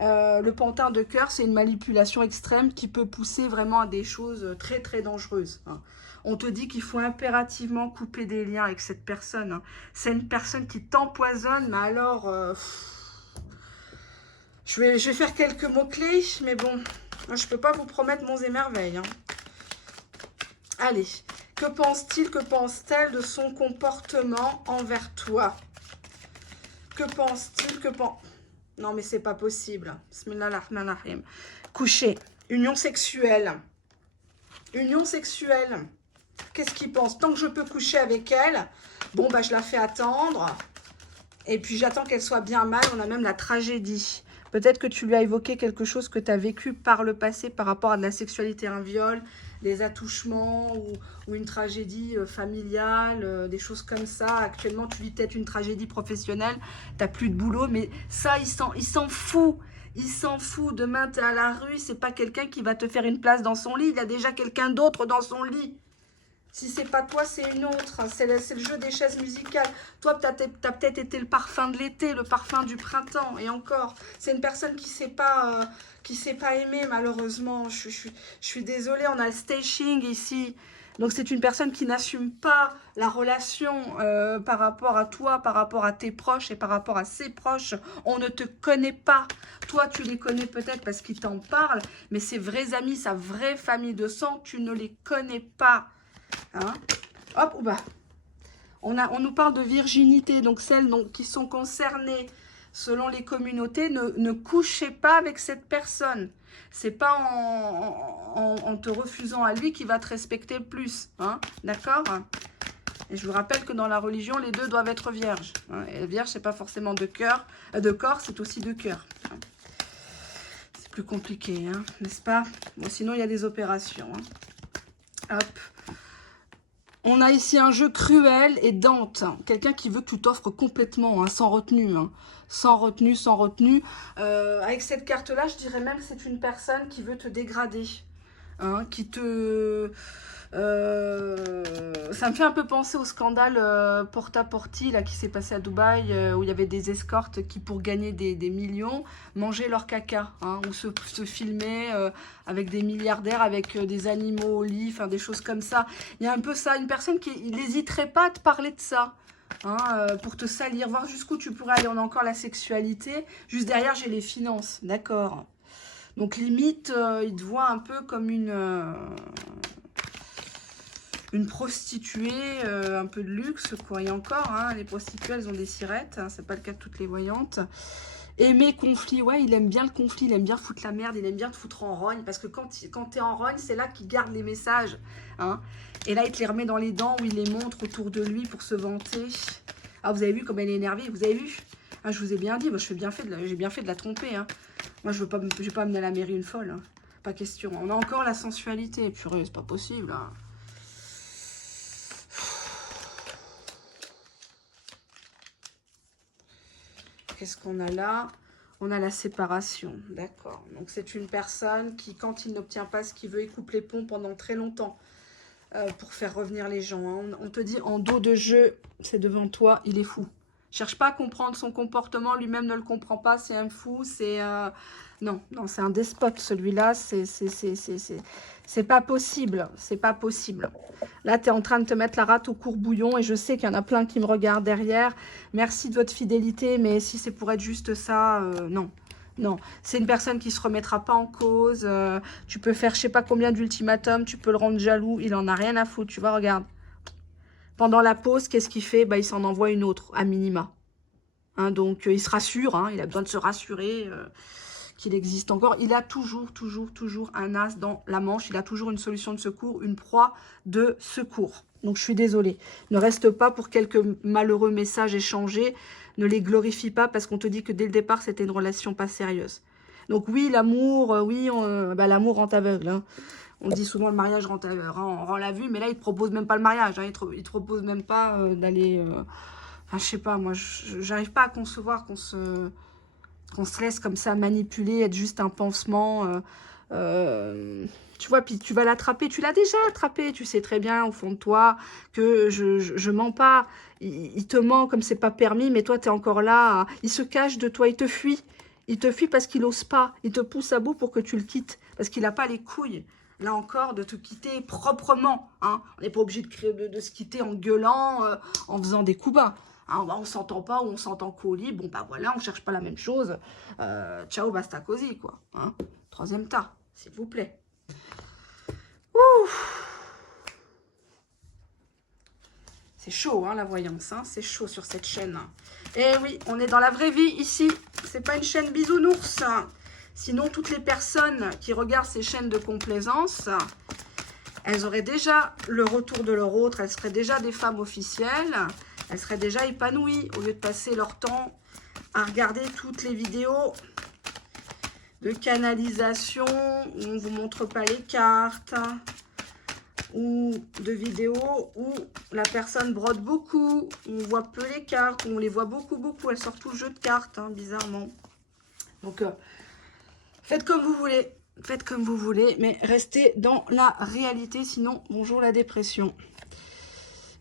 Le pantin de cœur, c'est une manipulation extrême qui peut pousser vraiment à des choses très, très dangereuses. Hein. On te dit qu'il faut impérativement couper des liens avec cette personne. Hein. C'est une personne qui t'empoisonne, mais alors... je vais faire quelques mots-clés, mais bon, je ne peux pas vous promettre monts et merveilles. Hein. Allez, que pense-t-il, que pense-t-elle de son comportement envers toi? Que pense-t-il, Non, mais c'est pas possible. Bismillahirrahmanirrahim. Coucher. Union sexuelle. Union sexuelle. Qu'est-ce qu'il pense? Tant que je peux coucher avec elle, bon, bah, je la fais attendre. Et puis, j'attends qu'elle soit bien mal. On a même la tragédie. Peut-être que tu lui as évoqué quelque chose que tu as vécu par le passé par rapport à de la sexualité, un viol, des attouchements ou une tragédie familiale, des choses comme ça. Actuellement, tu vis peut-être une tragédie professionnelle, tu n'as plus de boulot, mais ça, il s'en fout. Il s'en fout. Demain, tu es à la rue, c'est pas quelqu'un qui va te faire une place dans son lit. Il y a déjà quelqu'un d'autre dans son lit. Si c'est pas toi, c'est une autre. C'est le jeu des chaises musicales. Toi, tu as peut-être été le parfum de l'été, le parfum du printemps. Et encore, c'est une personne qui ne sait pas aimer, malheureusement. Je suis désolée, on a le staging ici. Donc, c'est une personne qui n'assume pas la relation par rapport à toi, par rapport à tes proches et par rapport à ses proches. On ne te connaît pas. Toi, tu les connais peut-être parce qu'ils t'en parlent. Mais ses vrais amis, sa vraie famille de sang, tu ne les connais pas. Hein? Hop, ou bah. On nous parle de virginité, donc celles donc, qui sont concernées selon les communautés, ne couchez pas avec cette personne. C'est pas en te refusant à lui qu'il va te respecter le plus. Hein, d'accord? Et je vous rappelle que dans la religion, les deux doivent être vierges. Hein, et vierge, c'est pas forcément de corps, c'est aussi de cœur. Hein. C'est plus compliqué, hein, n'est-ce pas? Bon, sinon, il y a des opérations. Hein. Hop. On a ici un jeu cruel et Dante. Quelqu'un qui veut que tu t'offres complètement, hein, sans retenue. Hein. Sans retenue, sans retenue. Avec cette carte-là, je dirais même que c'est une personne qui veut te dégrader. Hein, qui te... ça me fait un peu penser au scandale Porta Porti là, qui s'est passé à Dubaï, où il y avait des escortes qui, pour gagner des millions, mangeaient leur caca, hein, ou se filmaient avec des milliardaires, avec des animaux au lit, enfin des choses comme ça. Il y a un peu ça, une personne qui n'hésiterait pas à te parler de ça. Hein, pour te salir, voir jusqu'où tu pourrais aller. On a encore la sexualité, juste derrière j'ai les finances, d'accord. Donc limite, il te voit un peu comme une prostituée, un peu de luxe, quoi. Et encore, hein, les prostituées, elles ont des sirettes, hein, c'est pas le cas de toutes les voyantes. Aimer conflit, ouais, il aime bien le conflit, il aime bien foutre la merde, il aime bien te foutre en rogne, parce que quand t'es en rogne, c'est là qu'il garde les messages, hein. Et là, il te les remet dans les dents, ou il les montre autour de lui pour se vanter. Ah, vous avez vu comme elle est énervée, vous avez vu? Ah, je vous ai bien dit, moi, j'ai bien fait de la tromper, hein. Moi, je vais pas amener à la mairie une folle, hein. Pas question. On a encore la sensualité, purée, c'est pas possible, hein. Qu'est-ce qu'on a là? On a la séparation, d'accord. Donc c'est une personne qui, quand il n'obtient pas ce qu'il veut, il coupe les ponts pendant très longtemps pour faire revenir les gens. Hein. On te dit en dos de jeu, c'est devant toi, il est fou. Cherche pas à comprendre son comportement, lui-même ne le comprend pas, c'est un fou, c'est... Non, c'est un despote celui-là, c'est pas possible, c'est pas possible. Là, tu es en train de te mettre la rate au courbouillon et je sais qu'il y en a plein qui me regardent derrière. Merci de votre fidélité, mais si c'est pour être juste ça, non. Non, c'est une personne qui se remettra pas en cause. Tu peux faire je sais pas combien d'ultimatums, tu peux le rendre jaloux, il en a rien à foutre, tu vois, regarde. Pendant la pause, qu'est-ce qu'il fait? Bah, il s'en envoie une autre, à minima. Hein, donc, il se rassure, hein, il a besoin de se rassurer qu'il existe encore. Il a toujours un as dans la manche. Il a toujours une solution de secours, une proie de secours. Donc, je suis désolée. Ne reste pas pour quelques malheureux messages échangés. Ne les glorifie pas parce qu'on te dit que dès le départ, c'était une relation pas sérieuse. Donc, oui, l'amour, oui, l'amour rend aveugle, hein. On dit souvent le mariage rend la vue, mais là, il ne te propose même pas le mariage. Hein, il ne te propose même pas d'aller... Enfin, je sais pas, moi, j'arrive pas à concevoir qu'on se laisse comme ça manipuler, être juste un pansement. Tu vois, puis tu vas l'attraper. Tu l'as déjà attrapé. Tu sais très bien, au fond de toi, que je mens pas. Il te ment comme c'est pas permis, mais toi, tu es encore là. Il se cache de toi, il te fuit. Il te fuit parce qu'il n'ose pas. Il te pousse à bout pour que tu le quittes. Parce qu'il n'a pas les couilles. Là encore, de te quitter proprement. Hein. On n'est pas obligé de se quitter en gueulant, en faisant des coups bas. Hein, on s'entend pas ou on s'entend qu'au lit. Bon, bah voilà, on cherche pas la même chose. Ciao, basta così, quoi. Hein. Troisième tas, s'il vous plaît. Ouf. C'est chaud, hein, la voyance. Hein. C'est chaud sur cette chaîne. Et oui, on est dans la vraie vie ici. C'est pas une chaîne bisounours. Sinon, toutes les personnes qui regardent ces chaînes de complaisance, elles auraient déjà le retour de leur autre. Elles seraient déjà des femmes officielles. Elles seraient déjà épanouies au lieu de passer leur temps à regarder toutes les vidéos de canalisation où on ne vous montre pas les cartes, ou de vidéos où la personne brode beaucoup, où on voit peu les cartes, où on les voit beaucoup. Elles sortent tout le jeu de cartes, hein, bizarrement. Donc, faites comme vous voulez. Faites comme vous voulez, mais restez dans la réalité, sinon, bonjour la dépression.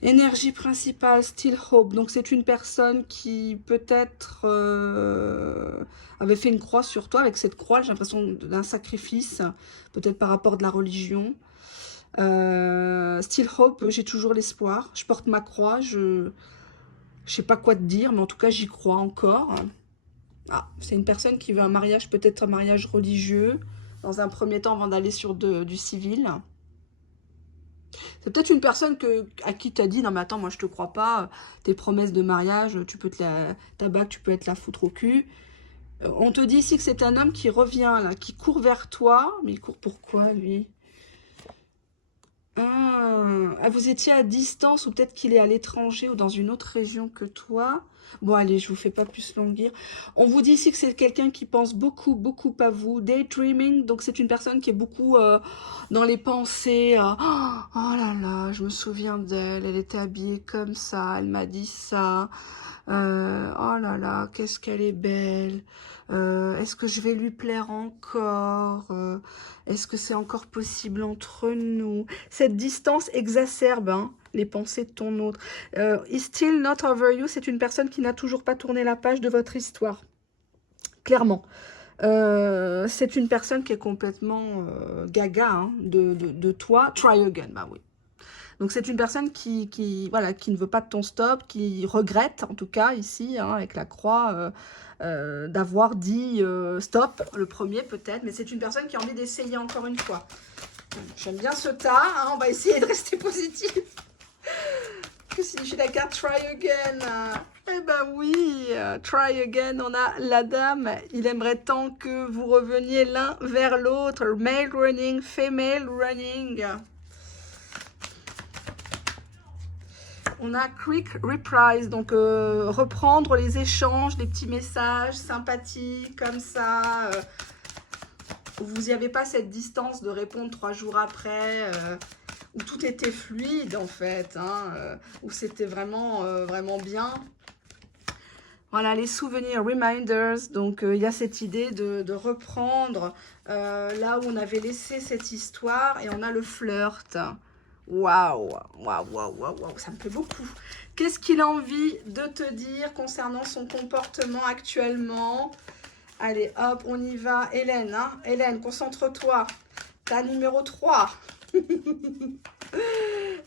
Énergie principale, Still Hope. Donc, c'est une personne qui, peut-être, avait fait une croix sur toi. Avec cette croix, j'ai l'impression d'un sacrifice, peut-être par rapport de la religion. Still Hope, j'ai toujours l'espoir. Je porte ma croix. Je sais pas quoi te dire, mais en tout cas, j'y crois encore. Ah, c'est une personne qui veut un mariage, peut-être un mariage religieux, dans un premier temps, avant d'aller sur du civil. C'est peut-être une personne à qui tu as dit, non mais attends, moi je te crois pas, tes promesses de mariage, tu peux ta bague, tu peux être la foutre au cul. On te dit ici que c'est un homme qui revient, là, qui court vers toi. Mais il court pourquoi, lui? Vous étiez à distance, ou peut-être qu'il est à l'étranger ou dans une autre région que toi. Bon, allez, je vous fais pas plus languir. On vous dit ici que c'est quelqu'un qui pense beaucoup, beaucoup à vous. Daydreaming, donc c'est une personne qui est beaucoup dans les pensées. Oh là là, je me souviens d'elle, elle était habillée comme ça, elle m'a dit ça. Oh là là, qu'est-ce qu'elle est belle. Est-ce que je vais lui plaire encore? Est-ce que c'est encore possible entre nous? Cette distance exacerbe hein, les pensées de ton autre. Is still not over you, c'est une personne qui n'a toujours pas tourné la page de votre histoire. Clairement. C'est une personne qui est complètement gaga hein, de toi. Try again, bah oui. Donc c'est une personne voilà, qui ne veut pas de ton stop, qui regrette, en tout cas ici, hein, avec la croix, d'avoir dit stop, le premier peut-être, mais c'est une personne qui a envie d'essayer encore une fois. J'aime bien ce tas, hein, on va essayer de rester positif. Que signifie la carte try again? Eh ben oui, try again, on a la dame, il aimerait tant que vous reveniez l'un vers l'autre, male running, female running. On a quick reprise, donc reprendre les échanges, les petits messages sympathiques, comme ça. Vous n'y avez pas cette distance de répondre 3 jours après, où tout était fluide en fait, hein, où c'était vraiment, vraiment bien. Voilà, les souvenirs, reminders, donc il y a cette idée de reprendre là où on avait laissé cette histoire, et on a le flirt. Waouh, waouh, waouh, waouh, ça me plaît beaucoup. Qu'est-ce qu'il a envie de te dire concernant son comportement actuellement? Allez, hop, on y va. Hélène, hein? Hélène, concentre-toi. Ta numéro 3.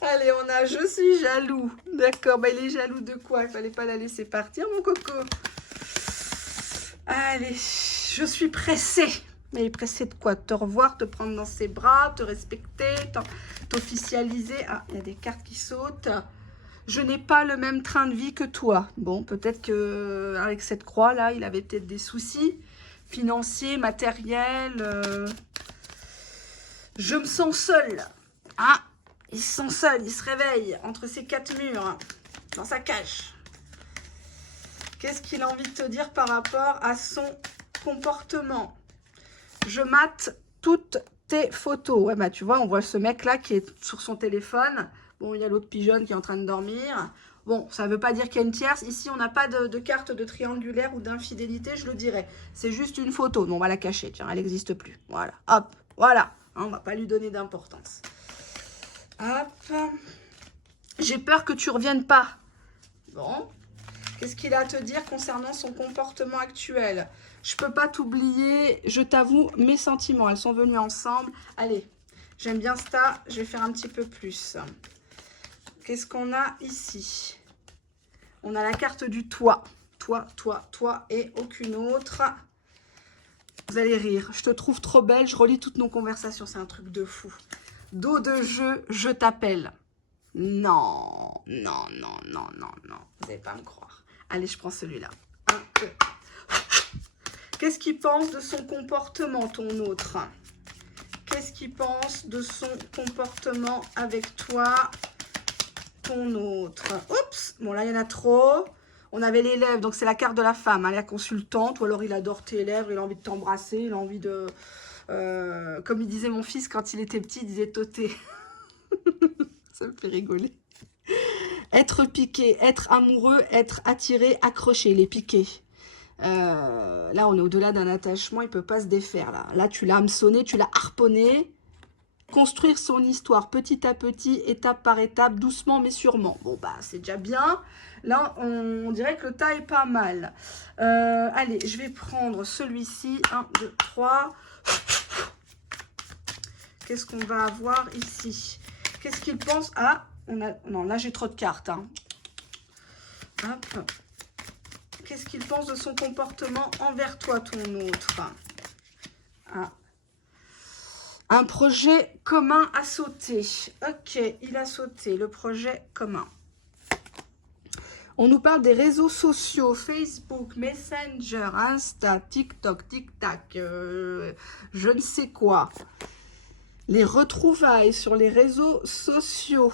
Allez, on a « Je suis jaloux ». D'accord, bah il est jaloux de quoi? Il fallait pas la laisser partir, mon coco. Allez, je suis pressée. Mais pressée de quoi? Te revoir, te prendre dans ses bras, te respecter, t'officialiser. Ah, il y a des cartes qui sautent. Je n'ai pas le même train de vie que toi. Bon, peut-être que avec cette croix-là, il avait peut-être des soucis financiers, matériels. Je me sens seule. Ah, il se sent seul, il se réveille entre ces 4 murs, dans sa cage. Qu'est-ce qu'il a envie de te dire par rapport à son comportement? Je mate toutes tes photos. Ouais, bah tu vois, on voit ce mec-là qui est sur son téléphone. Bon, il y a l'autre pigeonne qui est en train de dormir. Bon, ça ne veut pas dire qu'il y a une tierce. Ici, on n'a pas de carte de triangulaire ou d'infidélité, je le dirais. C'est juste une photo. Non, on va la cacher. Tiens, elle n'existe plus. Voilà, hop, voilà. On ne va pas lui donner d'importance. Hop. J'ai peur que tu ne reviennes pas. Bon. Qu'est-ce qu'il a à te dire concernant son comportement actuel? Je peux pas t'oublier, je t'avoue, mes sentiments, elles sont venues ensemble. Allez, j'aime bien ça, je vais faire un petit peu plus. Qu'est-ce qu'on a ici? On a la carte du toi. Toi, toi, toi et aucune autre. Vous allez rire, je te trouve trop belle, je relis toutes nos conversations, c'est un truc de fou. Dos de jeu, je t'appelle. Non, non, non, non, non, non, vous n'allez pas me croire. Allez, je prends celui-là. Qu'est-ce qu'il pense de son comportement, ton autre? Qu'est-ce qu'il pense de son comportement avec toi, ton autre? Oups, bon là, il y en a trop. On avait les lèvres, donc c'est la carte de la femme, hein, la consultante, ou alors il adore tes lèvres, il a envie de t'embrasser, il a envie de... comme il disait mon fils quand il était petit, il disait toter. Ça me fait rigoler. Être piqué, être amoureux, être attiré, accroché, les piqués. Là, on est au-delà d'un attachement, il ne peut pas se défaire. Là, tu l'as hameçonné, tu l'as harponné. Construire son histoire petit à petit, étape par étape, doucement mais sûrement. Bon, bah, c'est déjà bien. Là, on dirait que le tas est pas mal. Allez, je vais prendre celui-ci. 1, 2, 3. Qu'est-ce qu'on va avoir ici? Qu'est-ce qu'il pense? Ah, non, là, j'ai trop de cartes. Hein. Hop. Qu'est-ce qu'il pense de son comportement envers toi, ton autre? Un projet commun a sauté. Ok, il a sauté, le projet commun. On nous parle des réseaux sociaux, Facebook, Messenger, Insta, TikTok, TikTok, je ne sais quoi. Les retrouvailles sur les réseaux sociaux.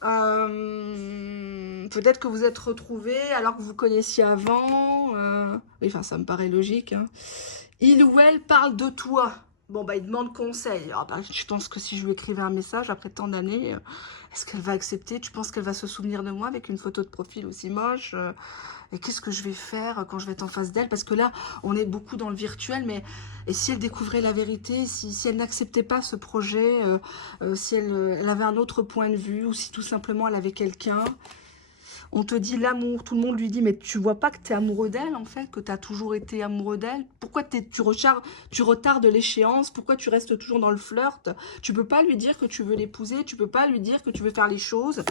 Peut-être que vous êtes retrouvés alors que vous connaissiez avant. Oui, enfin, ça me paraît logique. Hein. Il ou elle parle de toi. Bon, bah, il demande conseil. Alors, bah, je pense que si je lui écrivais un message après tant d'années, est-ce qu'elle va accepter? Tu penses qu'elle va se souvenir de moi avec une photo de profil aussi moche? Et qu'est-ce que je vais faire quand je vais être en face d'elle? Parce que là, on est beaucoup dans le virtuel, mais et si elle découvrait la vérité, si elle n'acceptait pas ce projet, si elle avait un autre point de vue, ou si tout simplement elle avait quelqu'un... On te dit l'amour, tout le monde lui dit, mais tu vois pas que tu es amoureux d'elle, en fait, que tu as toujours été amoureux d'elle? Pourquoi tu retardes l'échéance? Pourquoi tu restes toujours dans le flirt? Tu peux pas lui dire que tu veux l'épouser, tu peux pas lui dire que tu veux faire les choses.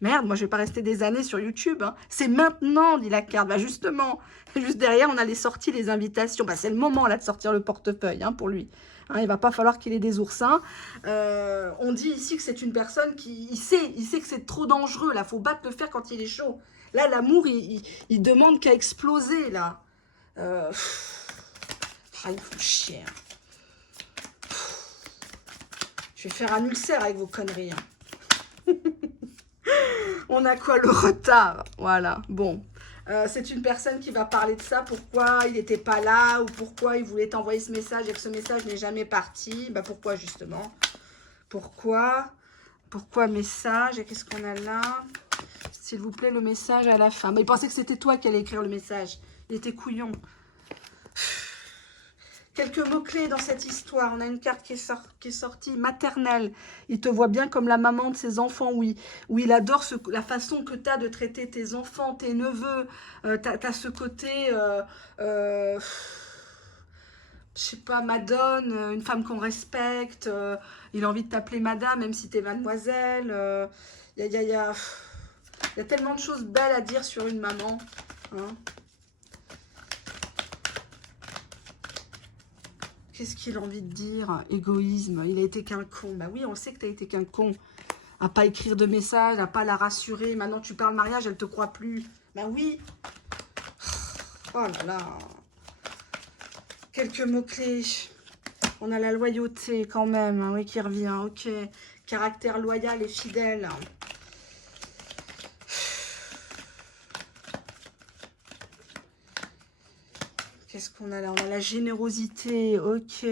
Merde, moi je vais pas rester des années sur YouTube. Hein. C'est maintenant, dit la carte. Bah justement, juste derrière, on a les sorties, les invitations. Bah c'est le moment là de sortir le portefeuille hein, pour lui. Hein, il va pas falloir qu'il ait des oursins. On dit ici que c'est une personne qui... Il sait que c'est trop dangereux. Là, faut battre le fer quand il est chaud. Là, l'amour, il demande qu'à exploser, là. Ah, il faut chier. Hein. Je vais faire un ulcère avec vos conneries. Hein. On a quoi? Le retard. Voilà, bon. C'est une personne qui va parler de ça, pourquoi il n'était pas là, ou pourquoi il voulait t'envoyer ce message et que ce message n'est jamais parti. Bah pourquoi justement? Pourquoi message? Et qu'est-ce qu'on a là? S'il vous plaît, le message à la fin. Mais il pensait que c'était toi qui allais écrire le message. Il était couillon. Quelques mots-clés dans cette histoire. On a une carte qui est sortie, maternelle. Il te voit bien comme la maman de ses enfants, oui. Où il adore la façon que tu as de traiter tes enfants, tes neveux. Tu as ce côté, je sais pas, madone, une femme qu'on respecte. Il a envie de t'appeler madame, même si tu es mademoiselle. Il y a tellement de choses belles à dire sur une maman. Hein. Qu'est-ce qu'il a envie de dire? Égoïsme. Il a été qu'un con. Bah oui, on sait que tu as été qu'un con. À pas écrire de message, à pas la rassurer. Maintenant, tu parles mariage, elle te croit plus. Bah oui. Oh là là. Quelques mots-clés. On a la loyauté quand même. Hein, oui, qui revient. Ok. Caractère loyal et fidèle. Qu'est-ce qu'on a là? On a la générosité, ok.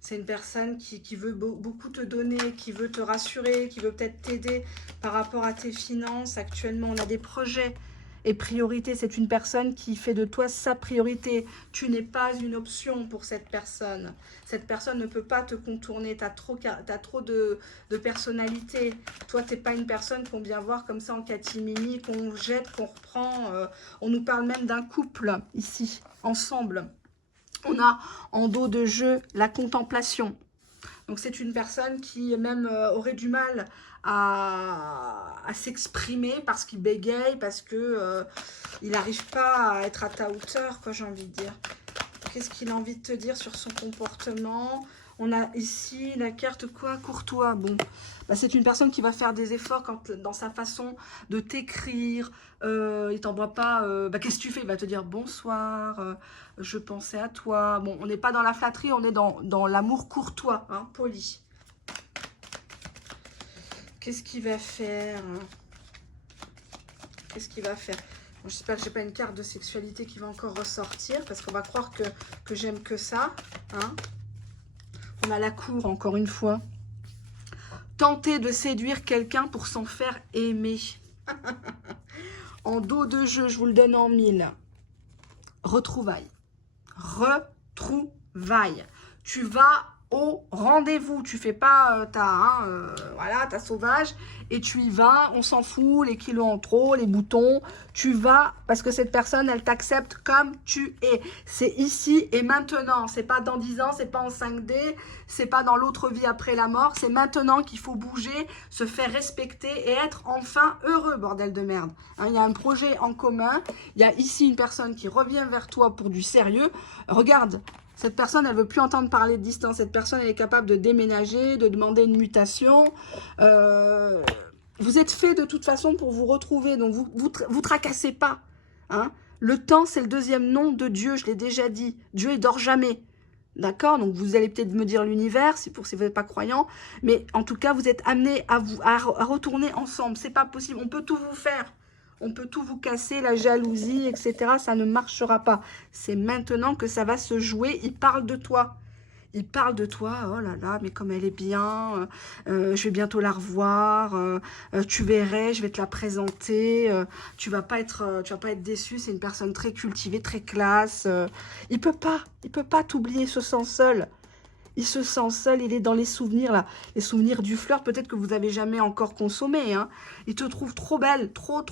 C'est une personne qui veut beaucoup te donner, qui veut te rassurer, qui veut peut-être t'aider par rapport à tes finances. Actuellement, on a des projets et priorités. C'est une personne qui fait de toi sa priorité. Tu n'es pas une option pour cette personne. Cette personne ne peut pas te contourner. Tu as trop de personnalité. Toi, tu n'es pas une personne qu'on vient voir comme ça en catimini, qu'on jette, qu'on reprend. On nous parle même d'un couple ici, ensemble. On a en dos de jeu la contemplation. Donc c'est une personne qui même aurait du mal à s'exprimer parce qu'il bégaye, parce que il n'arrive pas à être à ta hauteur, quoi, j'ai envie de dire. Qu'est-ce qu'il a envie de te dire sur son comportement? On a ici la carte quoi? Courtois. Bon, bah, c'est une personne qui va faire des efforts dans sa façon de t'écrire. Il t'envoie pas, bah, qu'est-ce que tu fais? Il va te dire bonsoir, je pensais à toi. Bon, on n'est pas dans la flatterie, on est dans l'amour courtois, hein, poli. Qu'est-ce qu'il va faire? Qu'est-ce qu'il va faire? Bon, j'espère que j'ai pas une carte de sexualité qui va encore ressortir, parce qu'on va croire que j'aime que ça. Hein. On a la cour, encore une fois. Tenter de séduire quelqu'un pour s'en faire aimer. En dos de jeu, je vous le donne en 1000. Retrouvailles. Retrouvailles. Tu vas au rendez-vous. Tu fais pas voilà, ta sauvage et tu y vas. On s'en fout, les kilos en trop, les boutons. Tu vas parce que cette personne, elle t'accepte comme tu es. C'est ici et maintenant. C'est pas dans 10 ans, c'est pas en 5D, c'est pas dans l'autre vie après la mort. C'est maintenant qu'il faut bouger, se faire respecter et être enfin heureux, bordel de merde. Hein, il y a un projet en commun. Il y a ici une personne qui revient vers toi pour du sérieux. Regarde. Cette personne, elle veut plus entendre parler de distance. Cette personne, elle est capable de déménager, de demander une mutation. Vous êtes fait de toute façon pour vous retrouver. Donc, vous tracassez pas. Hein. Le temps, c'est le deuxième nom de Dieu. Je l'ai déjà dit. Dieu, il dort jamais. D'accord? Donc, vous allez peut-être me dire l'univers, si vous n'êtes pas croyant. Mais en tout cas, vous êtes amenés à retourner ensemble. C'est pas possible. On peut tout vous faire. On peut tout vous casser, la jalousie, etc. Ça ne marchera pas. C'est maintenant que ça va se jouer. Il parle de toi. Il parle de toi. Oh là là, mais comme elle est bien. Je vais bientôt la revoir. Tu verrais, je vais te la présenter. Tu vas pas être déçu. C'est une personne très cultivée, très classe. Il peut pas t'oublier. Il se sent seul. Il se sent seul, il est dans les souvenirs, là. Les souvenirs du flirt, peut-être que vous n'avez jamais encore consommé. Hein. Il te trouve trop belle, trop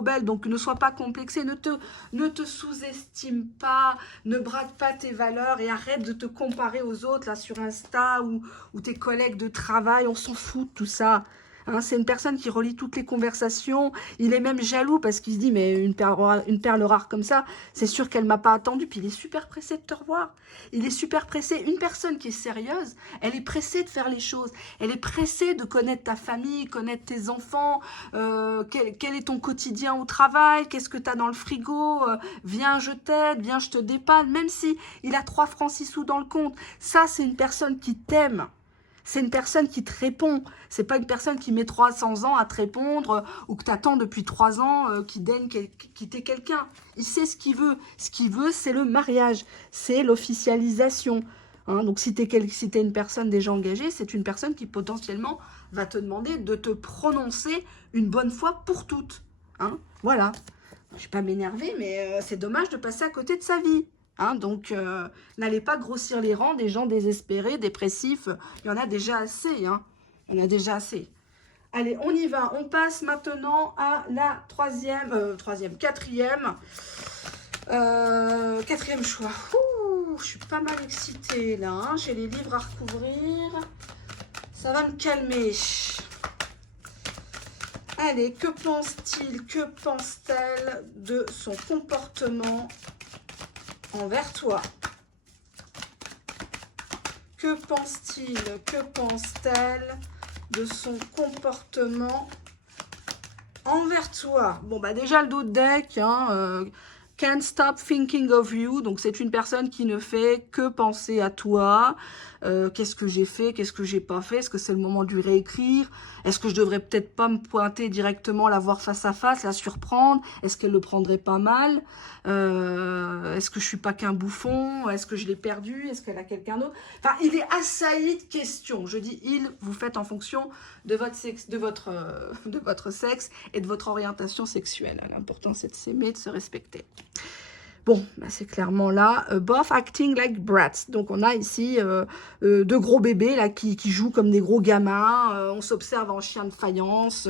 belle. Donc, ne sois pas complexé, ne te sous-estime pas, ne brade pas tes valeurs et arrête de te comparer aux autres, là, sur Insta ou tes collègues de travail. On s'en fout de tout ça. Hein, c'est une personne qui relie toutes les conversations. Il est même jaloux parce qu'il se dit, mais une perle rare comme ça, c'est sûr qu'elle ne m'a pas attendu. Puis il est super pressé de te revoir. Il est super pressé. Une personne qui est sérieuse, elle est pressée de faire les choses. Elle est pressée de connaître ta famille, connaître tes enfants, quel est ton quotidien au travail, qu'est-ce que tu as dans le frigo, viens, je t'aide, viens, je te dépanne. Même si il a 3 francs 6 sous dans le compte. Ça, c'est une personne qui t'aime. C'est une personne qui te répond. C'est pas une personne qui met 300 ans à te répondre ou que tu attends depuis 3 ans qui daigne quitter quelqu'un. Il sait ce qu'il veut. Ce qu'il veut, c'est le mariage. C'est l'officialisation. Hein, donc, si tu es une personne déjà engagée, c'est une personne qui potentiellement va te demander de te prononcer une bonne fois pour toutes. Hein, voilà. Je ne vais pas m'énerver, mais c'est dommage de passer à côté de sa vie. Hein, donc, n'allez pas grossir les rangs des gens désespérés, dépressifs. Il y en a déjà assez. Hein. Il y en a déjà assez. Allez, on y va. On passe maintenant à la quatrième choix. Ouh, je suis pas mal excitée là. Hein. J'ai les livres à recouvrir. Ça va me calmer. Allez, que pense-t-il, que pense-t-elle de son comportement envers toi? Que pense-t-il, que pense-t-elle de son comportement envers toi? Bon, bah déjà le dos de deck, hein, can't stop thinking of you. Donc, c'est une personne qui ne fait que penser à toi. Qu'est-ce que j'ai fait? Qu'est-ce que j'ai pas fait? Est-ce que c'est le moment de lui réécrire? Est-ce que je devrais peut-être pas me pointer directement, la voir face à face, la surprendre? Est-ce qu'elle le prendrait pas mal? Est-ce que je suis pas qu'un bouffon? Est-ce que je l'ai perdu? Est-ce qu'elle a quelqu'un d'autre? Enfin, il est assailli de questions. Je dis il, vous faites en fonction de votre sexe, de votre sexe et de votre orientation sexuelle. L'important, c'est de s'aimer, de se respecter. Bon, bah c'est clairement là. Both acting like brats. Donc, on a ici deux gros bébés là qui jouent comme des gros gamins. On s'observe en chien de faïence.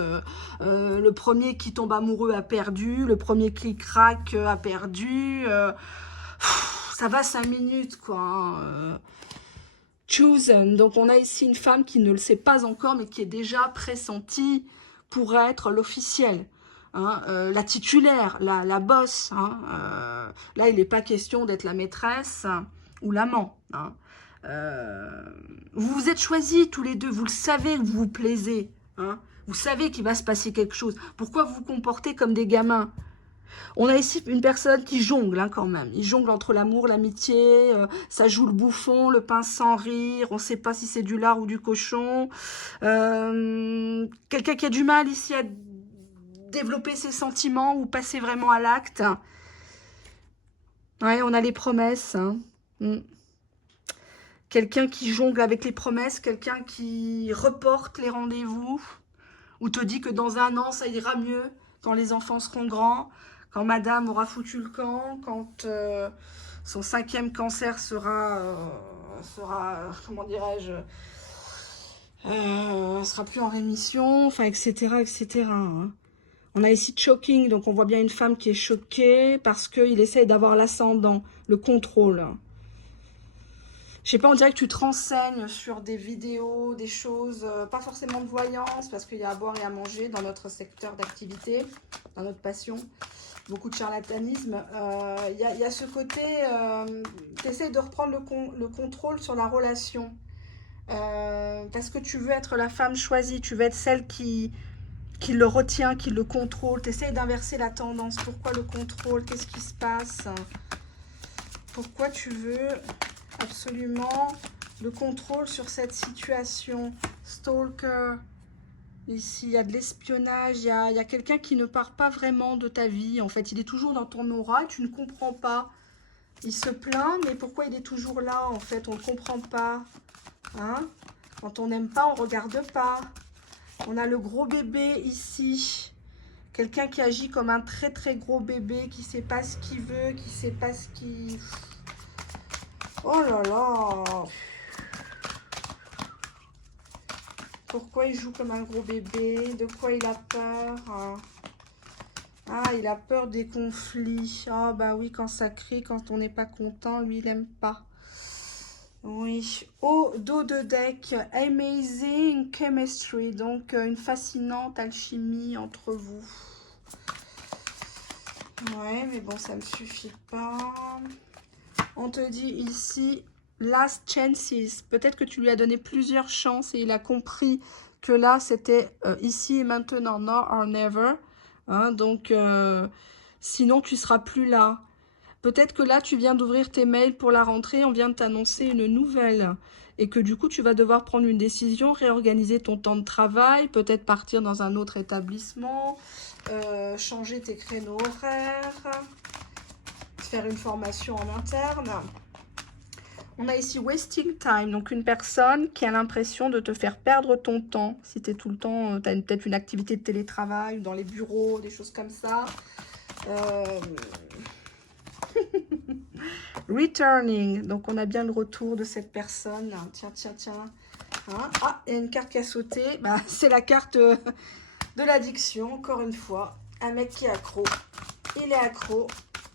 Le premier qui tombe amoureux a perdu. Le premier qui craque a perdu. Ça va 5 minutes, quoi. Hein. Chosen. Donc, on a ici une femme qui ne le sait pas encore, mais qui est déjà pressentie pour être l'officielle. Hein, la titulaire, la boss. Hein, là, il n'est pas question d'être la maîtresse ou l'amant. Hein. Vous vous êtes choisis tous les deux. Vous le savez que vous vous plaisez. Hein. Vous savez qu'il va se passer quelque chose. Pourquoi vous vous comportez comme des gamins? On a ici une personne qui jongle hein, quand même. Il jongle entre l'amour, l'amitié. Ça joue le bouffon, le pince sans rire. On ne sait pas si c'est du lard ou du cochon. Quelqu'un qui a du mal ici à développer ses sentiments ou passer vraiment à l'acte. Ouais, on a les promesses. Hein. Quelqu'un qui jongle avec les promesses, quelqu'un qui reporte les rendez-vous, ou te dit que dans 1 an, ça ira mieux, quand les enfants seront grands, quand madame aura foutu le camp, quand son 5e cancer sera comment dirais-je, sera plus en rémission, enfin, etc., etc., hein. On a ici choking, donc on voit bien une femme qui est choquée parce qu'il essaie d'avoir l'ascendant, le contrôle. Je sais pas, on dirait que tu te renseignes sur des vidéos, des choses, pas forcément de voyance, parce qu'il y a à boire et à manger dans notre secteur d'activité, dans notre passion. beaucoup de charlatanisme. Y a ce côté, tu essayes de reprendre le contrôle sur la relation. Parce que tu veux être la femme choisie, tu veux être celle qui le retient, qui le contrôle. Tu essayes d'inverser la tendance. Pourquoi le contrôle? Qu'est-ce qui se passe? Pourquoi tu veux absolument le contrôle sur cette situation? Stalker. Ici, il y a de l'espionnage, il y a quelqu'un qui ne part pas vraiment de ta vie. En fait, il est toujours dans ton aura et tu ne comprends pas. Il se plaint, mais pourquoi il est toujours là? En fait, on ne comprend pas. Hein? Quand on n'aime pas, on ne regarde pas. On a le gros bébé ici. Quelqu'un qui agit comme un très très gros bébé, qui ne sait pas ce qu'il veut, qui ne sait pas ce qu'il... Oh là là! Pourquoi il joue comme un gros bébé? De quoi il a peur? Ah, il a peur des conflits. Ah bah oui, quand ça crie, quand on n'est pas content, lui, il n'aime pas. Oui. Au dos de deck, amazing chemistry. Donc, une fascinante alchimie entre vous. Ouais, mais bon, ça ne me suffit pas. On te dit ici, last chances. Peut-être que tu lui as donné plusieurs chances et il a compris que là, c'était ici et maintenant, now or never. Hein, donc, sinon, tu seras plus là. Peut-être que là, tu viens d'ouvrir tes mails pour la rentrée, on vient de t'annoncer une nouvelle. Et que du coup, tu vas devoir prendre une décision, réorganiser ton temps de travail, peut-être partir dans un autre établissement, changer tes créneaux horaires, faire une formation en interne. On a ici wasting time, donc une personne qui a l'impression de te faire perdre ton temps. Si tu es tout le temps, tu as peut-être une activité de télétravail ou dans les bureaux, des choses comme ça. Returning, donc on a bien le retour de cette personne. Tiens, tiens, tiens. Hein? Ah, il y a une carte qui a sauté. Bah, c'est la carte de l'addiction, encore une fois. Un mec qui est accro. Il est accro.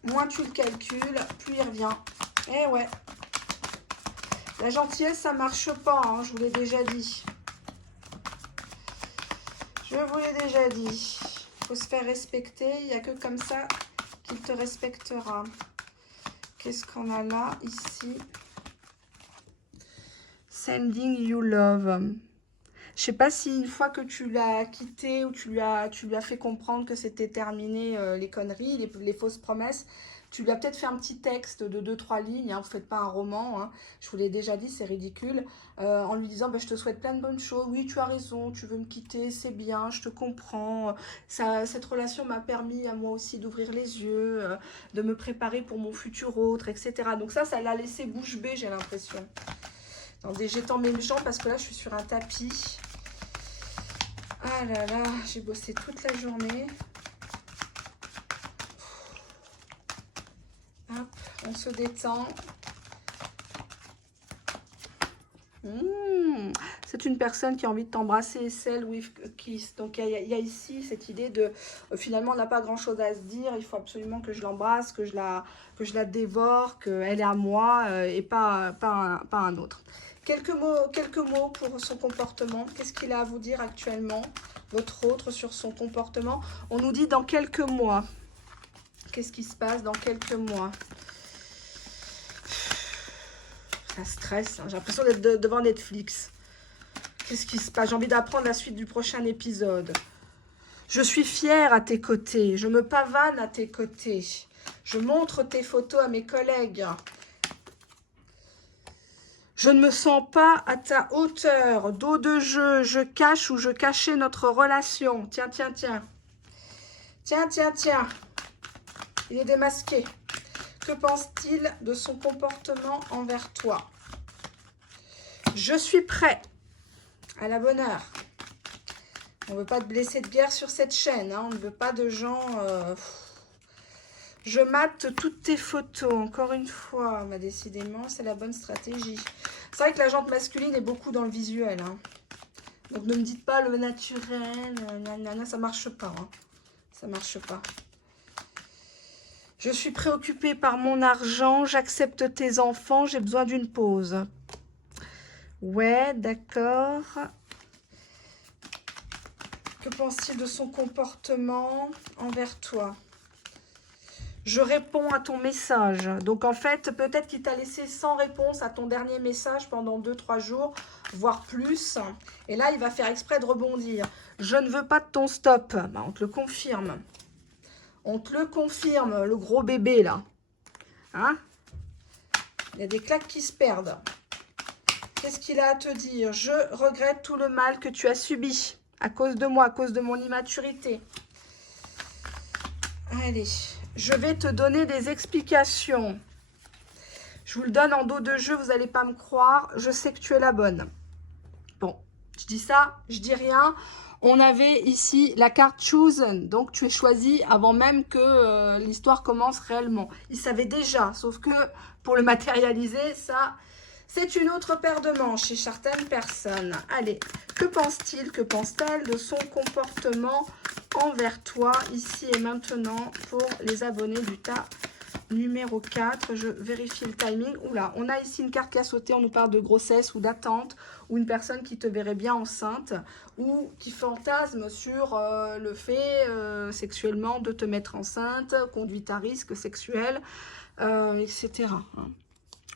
Moins tu le calcules, plus il revient. Eh ouais. La gentillesse, ça marche pas, hein, je vous l'ai déjà dit. Je vous l'ai déjà dit. Il faut se faire respecter. Il n'y a que comme ça qu'il te respectera. Qu'est-ce qu'on a là, ici? Sending you love. Je sais pas si une fois que tu l'as quitté ou tu lui as fait comprendre que c'était terminé, les conneries, les fausses promesses, tu lui as peut-être fait un petit texte de 2-3 lignes, hein, vous ne faites pas un roman, hein, je vous l'ai déjà dit, c'est ridicule, en lui disant bah, je te souhaite plein de bonnes choses, oui tu as raison, tu veux me quitter, c'est bien, je te comprends, cette relation m'a permis à moi aussi d'ouvrir les yeux, de me préparer pour mon futur autre, etc. Donc ça l'a laissé bouche bée, j'ai l'impression. Attendez, j'étends mes jambes parce que là je suis sur un tapis. Ah là là, j'ai bossé toute la journée. Hop, on se détend. C'est une personne qui a envie de t'embrasser, celle with kiss. Donc il y a ici cette idée de finalement on n'a pas grand chose à se dire, il faut absolument que je l'embrasse, que je la dévore, qu'elle est à moi et pas un autre. Quelques mots pour son comportement. Qu'est-ce qu'il a à vous dire actuellement, votre autre, sur son comportement? On nous dit dans quelques mois. Qu'est-ce qui se passe dans quelques mois? Ça stresse, hein. J'ai l'impression d'être devant Netflix. Qu'est-ce qui se passe? J'ai envie d'apprendre la suite du prochain épisode. Je suis fière à tes côtés. Je me pavane à tes côtés. Je montre tes photos à mes collègues. Je ne me sens pas à ta hauteur. Dos de jeu, je cache ou je cachais notre relation. Tiens, tiens, tiens. Tiens, tiens, tiens. Il est démasqué. Que pense-t-il de son comportement envers toi? Je suis prêt. À la bonne heure. On ne veut pas de blessés de guerre sur cette chaîne. Hein. On ne veut pas de gens... Je mate toutes tes photos. Encore une fois, bah, décidément, c'est la bonne stratégie. C'est vrai que la jante masculine est beaucoup dans le visuel. Hein. Donc ne me dites pas le naturel. Nanana, ça ne marche pas. Hein. Ça ne marche pas. Je suis préoccupée par mon argent. J'accepte tes enfants. J'ai besoin d'une pause. Ouais, d'accord. Que pense-t-il de son comportement envers toi? Je réponds à ton message. Donc en fait, peut-être qu'il t'a laissé sans réponse à ton dernier message pendant 2-3 jours, voire plus. Et là, il va faire exprès de rebondir. Je ne veux pas de ton stop. Bah, on te le confirme. On te le confirme, le gros bébé là. Hein? Il y a des claques qui se perdent. Qu'est-ce qu'il a à te dire? Je regrette tout le mal que tu as subi à cause de moi, à cause de mon immaturité. Allez, je vais te donner des explications. Je vous le donne en dos de jeu, vous n'allez pas me croire. Je sais que tu es la bonne. Bon, je dis ça, je dis rien. On avait ici la carte Chosen, donc tu es choisi avant même que l'histoire commence réellement. Il savait déjà, sauf que pour le matérialiser, ça, c'est une autre paire de manches chez certaines personnes. Allez, que pense-t-il, que pense-t-elle de son comportement envers toi, ici et maintenant, pour les abonnés du tas numéro 4, je vérifie le timing. Oula, on a ici une carte qui a sauté, on nous parle de grossesse ou d'attente, ou une personne qui te verrait bien enceinte, ou qui fantasme sur le fait sexuellement de te mettre enceinte, conduite à risque sexuel, etc.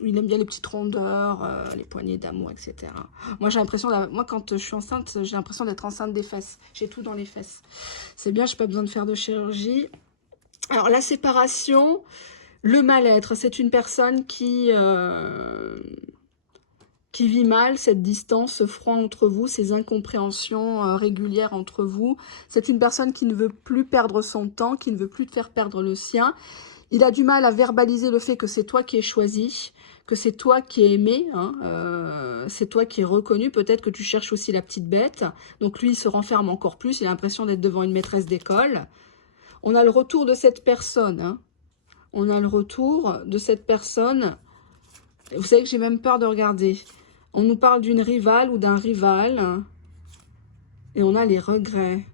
Il aime bien les petites rondeurs, les poignées d'amour, etc. Moi, j'ai l'impression, moi, quand je suis enceinte, j'ai l'impression d'être enceinte des fesses. J'ai tout dans les fesses. C'est bien, je n'ai pas besoin de faire de chirurgie. Alors, la séparation, le mal-être, c'est une personne qui vit mal cette distance, ce froid entre vous, ces incompréhensions régulières entre vous. C'est une personne qui ne veut plus perdre son temps, qui ne veut plus te faire perdre le sien. Il a du mal à verbaliser le fait que c'est toi qui es choisi, que c'est toi qui es aimé, hein, c'est toi qui es reconnu. Peut-être que tu cherches aussi la petite bête. Donc lui, il se renferme encore plus. Il a l'impression d'être devant une maîtresse d'école. On a le retour de cette personne. Hein. On a le retour de cette personne. Vous savez que j'ai même peur de regarder. On nous parle d'une rivale ou d'un rival. Et on a les regrets.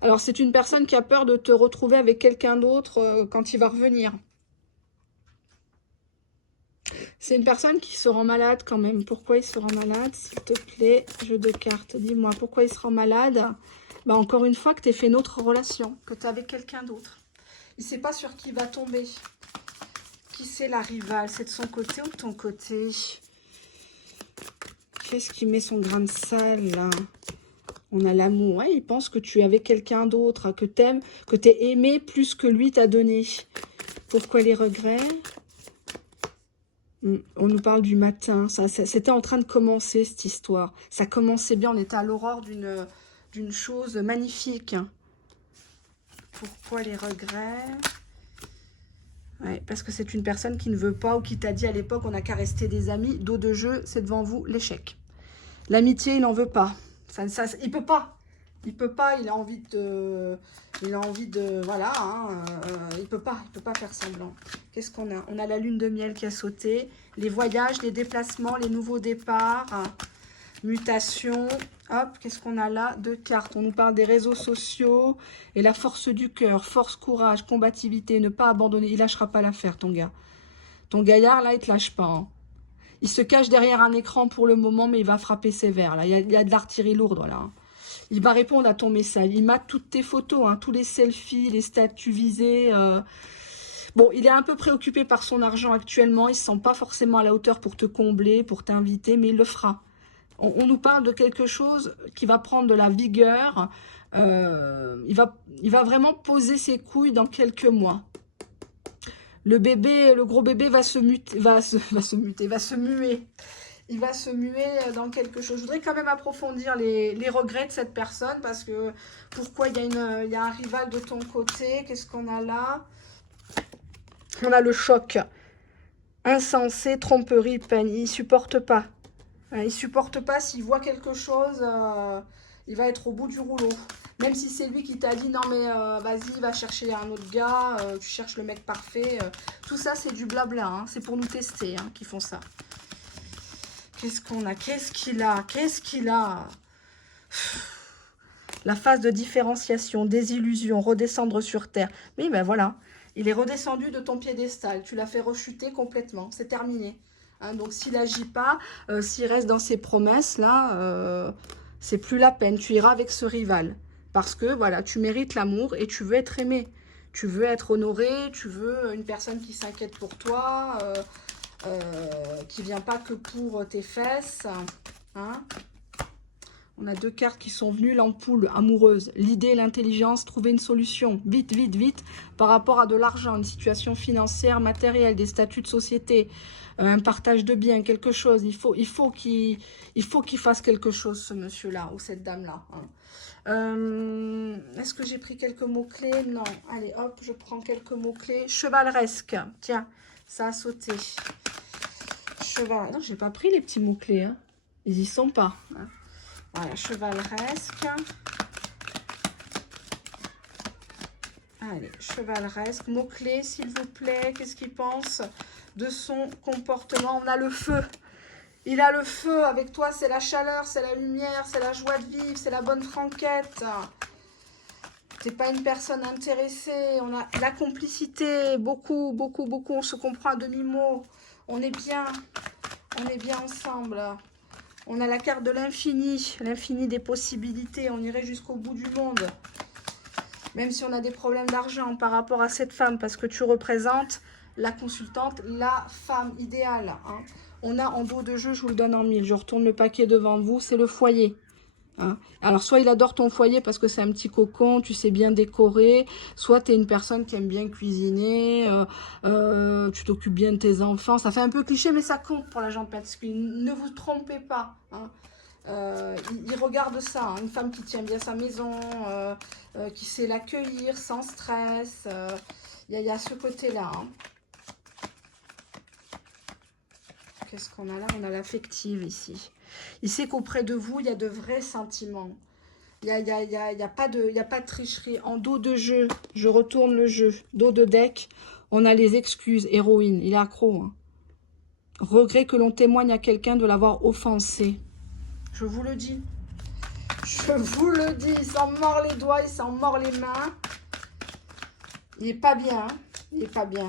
Alors, c'est une personne qui a peur de te retrouver avec quelqu'un d'autre quand il va revenir. C'est une personne qui se rend malade quand même. Pourquoi il se rend malade, s'il te plaît? Jeu de cartes, dis-moi. Pourquoi il se rend malade? Bah, encore une fois, que tu aies fait une autre relation, que tu es avec quelqu'un d'autre. Il ne sait pas sur qui il va tomber. Qui c'est la rivale? C'est de son côté ou de ton côté? Qu'est-ce qui met son grain de sel, là? On a l'amour. Ouais, il pense que tu es avec quelqu'un d'autre, que tu aimes, que tu es aimé plus que lui t'a donné. Pourquoi les regrets? On nous parle du matin. C'était en train de commencer, cette histoire. Ça commençait bien. On était à l'aurore d'une chose magnifique. Pourquoi les regrets? Ouais, parce que c'est une personne qui ne veut pas ou qui t'a dit à l'époque, on n'a qu'à rester des amis. Dos de jeu, c'est devant vous l'échec. L'amitié, il n'en veut pas. Il peut pas. Il peut pas, il a envie de... Voilà, hein, il peut pas faire semblant. Qu'est-ce qu'on a? On a la lune de miel qui a sauté. Les voyages, les déplacements, les nouveaux départs, mutations. Hop, qu'est-ce qu'on a là? 2 cartes. On nous parle des réseaux sociaux et la force du cœur. Force, courage, combativité, ne pas abandonner. Il lâchera pas l'affaire, ton gars. Ton gaillard, là, il te lâche pas. Hein. Il se cache derrière un écran pour le moment, mais il va frapper sévère. Là. Il y a de l'artillerie lourde, là. Hein. Il va répondre à ton message. Il mate toutes tes photos, hein, tous les selfies, les statuts visés. Bon, il est un peu préoccupé par son argent actuellement. Il ne se sent pas forcément à la hauteur pour te combler, pour t'inviter, mais il le fera. On nous parle de quelque chose qui va prendre de la vigueur. Il va vraiment poser ses couilles dans quelques mois. Le bébé, le gros bébé va se muer. Il va se muer dans quelque chose. Je voudrais quand même approfondir les regrets de cette personne parce que pourquoi il y a un rival de ton côté? Qu'est-ce qu'on a là? On a le choc. Insensé, tromperie, peine. Il ne supporte pas. Il ne supporte pas s'il voit quelque chose, il va être au bout du rouleau. Même si c'est lui qui t'a dit, non mais vas-y, va chercher un autre gars, tu cherches le mec parfait. Tout ça, c'est du blabla, hein, c'est pour nous tester hein, qu'ils font ça. Qu'est-ce qu'on a? Qu'est-ce qu'il a? Qu'est-ce qu'il a? La phase de différenciation, désillusion, redescendre sur terre. Oui, ben voilà, il est redescendu de ton piédestal, tu l'as fait rechuter complètement, c'est terminé. Hein, donc, s'il n'agit pas, s'il reste dans ses promesses, là, c'est plus la peine. Tu iras avec ce rival. Parce que, voilà, tu mérites l'amour et tu veux être aimé. Tu veux être honoré, tu veux une personne qui s'inquiète pour toi, qui vient pas que pour tes fesses. Hein. On a 2 cartes qui sont venues, l'ampoule amoureuse, l'idée, l'intelligence, trouver une solution, vite, vite, vite, par rapport à de l'argent, une situation financière, matérielle, des statuts de société, un partage de biens, quelque chose. Il faut qu'il fasse quelque chose, ce monsieur-là, ou cette dame-là. Hein. Est-ce que j'ai pris quelques mots-clés? Non. Allez, hop, je prends quelques mots-clés. Chevaleresque. Tiens, ça a sauté. Cheval. Non, j'ai pas pris les petits mots-clés. Hein. Ils y sont pas. Hein. Voilà, chevaleresque. Allez, chevaleresque. Mots-clés, s'il vous plaît. Qu'est-ce qu'il pense de son comportement? On a le feu. Il a le feu avec toi. C'est la chaleur, c'est la lumière, c'est la joie de vivre, c'est la bonne franquette. T'es pas une personne intéressée. On a la complicité. Beaucoup, beaucoup, beaucoup. On se comprend à demi-mot. On est bien. On est bien ensemble. On a la carte de l'infini, l'infini des possibilités. On irait jusqu'au bout du monde. Même si on a des problèmes d'argent par rapport à cette femme, parce que tu représentes la consultante, la femme idéale. Hein. On a en dos de jeu, je vous le donne en 1000. Je retourne le paquet devant vous, c'est le foyer. Hein. Alors, soit il adore ton foyer parce que c'est un petit cocon, tu sais bien décorer, soit tu es une personne qui aime bien cuisiner, tu t'occupes bien de tes enfants. Ça fait un peu cliché, mais ça compte pour la gente masculine. Ne vous trompez pas. Hein. Il regarde ça, hein. Une femme qui tient bien sa maison, qui sait l'accueillir sans stress. Il y a ce côté-là. Hein. Qu'est-ce qu'on a là? On a l'affective ici. Il sait qu'auprès de vous, il y a de vrais sentiments. Il n'y a pas de tricherie. En dos de jeu, je retourne le jeu. Dos de deck, on a les excuses. Héroïne, il est accro. Hein. Regret que l'on témoigne à quelqu'un de l'avoir offensé. Je vous le dis. Je vous le dis. Il s'en mord les doigts, il s'en mord les mains. Il n'est pas bien. Hein. Il n'est pas bien.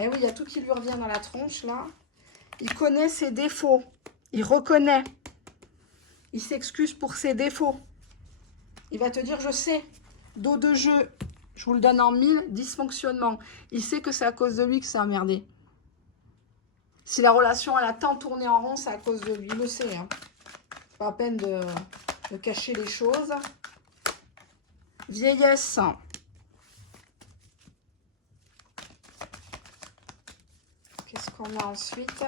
Eh oui, il y a tout qui lui revient dans la tronche, là. Il connaît ses défauts. Il reconnaît. Il s'excuse pour ses défauts. Il va te dire, je sais. Dos de jeu, je vous le donne en 1000, dysfonctionnement. Il sait que c'est à cause de lui que c'est emmerdé. Si la relation, elle a tant tourné en rond, c'est à cause de lui. Il le sait. Hein. Pas la peine de cacher les choses. Vieillesse. Qu'est-ce qu'on a ensuite?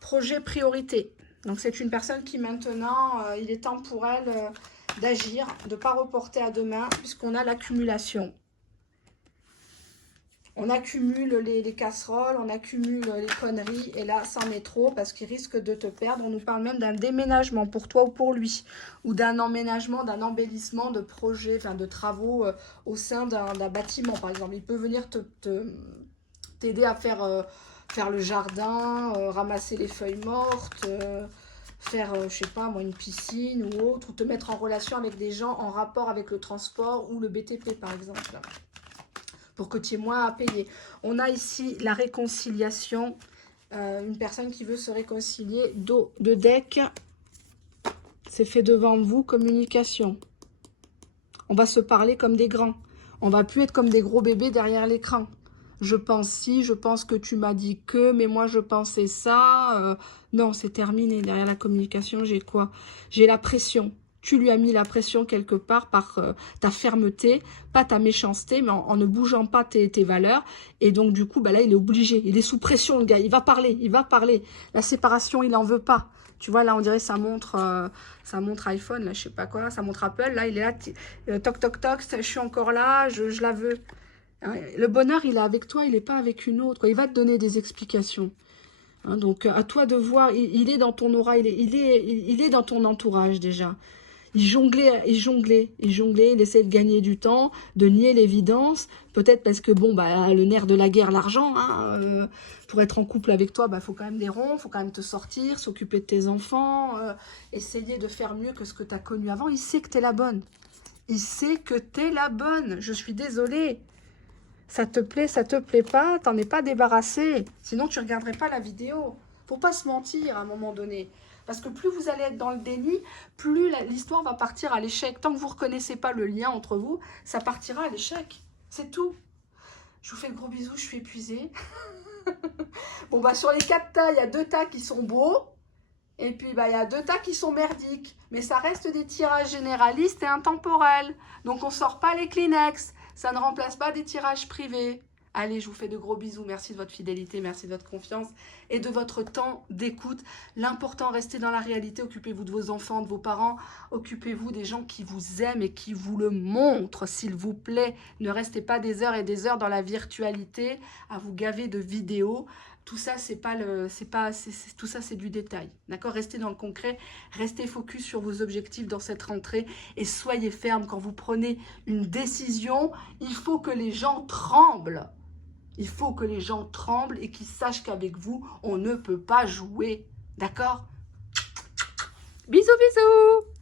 Projet priorité. Donc, c'est une personne qui maintenant, il est temps pour elle d'agir, de ne pas reporter à demain, puisqu'on a l'accumulation. On accumule les casseroles, on accumule les conneries, et là, c'en est trop, parce qu'il risque de te perdre. On nous parle même d'un déménagement pour toi ou pour lui, ou d'un emménagement, d'un embellissement de projet, enfin de travaux au sein d'un bâtiment, par exemple. Il peut venir t'aider à faire le jardin, ramasser les feuilles mortes, faire, je sais pas moi, une piscine ou autre, ou te mettre en relation avec des gens en rapport avec le transport ou le BTP, par exemple, pour que tu aies moins à payer. On a ici la réconciliation, une personne qui veut se réconcilier, dos de deck, c'est fait devant vous, communication. On va se parler comme des grands, on va plus être comme des gros bébés derrière l'écran. Je pense si, je pense que tu m'as dit que, mais moi je pensais ça. Non, c'est terminé. Derrière la communication, j'ai quoi? J'ai la pression. Tu lui as mis la pression quelque part par ta fermeté, pas ta méchanceté, mais en ne bougeant pas tes valeurs. Et donc du coup, bah là, il est obligé. Il est sous pression, le gars. Il va parler, il va parler. La séparation, il n'en veut pas. Tu vois, là, on dirait ça montre iPhone, là, je sais pas quoi, ça montre Apple. Là, il est là, toc, toc, toc, je suis encore là, je la veux. Le bonheur, il est avec toi, il n'est pas avec une autre. Il va te donner des explications. Hein, donc, à toi de voir. Il est dans ton aura, il est dans ton entourage déjà. Il jonglait, il essaie de gagner du temps, de nier l'évidence. Peut-être parce que, bon, bah, le nerf de la guerre, l'argent, hein, pour être en couple avec toi, bah, faut quand même des ronds, faut quand même te sortir, s'occuper de tes enfants, essayer de faire mieux que ce que tu as connu avant. Il sait que tu es la bonne. Il sait que tu es la bonne. Je suis désolée. Ça te plaît pas, t'en es pas débarrassé. Sinon, tu ne regarderais pas la vidéo. Faut pas se mentir à un moment donné. Parce que plus vous allez être dans le déni, plus l'histoire va partir à l'échec. Tant que vous ne reconnaissez pas le lien entre vous, ça partira à l'échec. C'est tout. Je vous fais de gros bisous, je suis épuisée. Bon, bah sur les 4 tas, il y a 2 tas qui sont beaux. Et puis, bah, il y a 2 tas qui sont merdiques. Mais ça reste des tirages généralistes et intemporels. Donc, on ne sort pas les Kleenex. Ça ne remplace pas des tirages privés. Allez, je vous fais de gros bisous. Merci de votre fidélité, merci de votre confiance et de votre temps d'écoute. L'important, restez dans la réalité. Occupez-vous de vos enfants, de vos parents. Occupez-vous des gens qui vous aiment et qui vous le montrent, s'il vous plaît. Ne restez pas des heures et des heures dans la virtualité à vous gaver de vidéos. Tout ça, tout ça, c'est du détail. D'accord? Restez dans le concret, restez focus sur vos objectifs dans cette rentrée et soyez ferme quand vous prenez une décision. Il faut que les gens tremblent. Il faut que les gens tremblent et qu'ils sachent qu'avec vous, on ne peut pas jouer. D'accord? Bisous, bisous!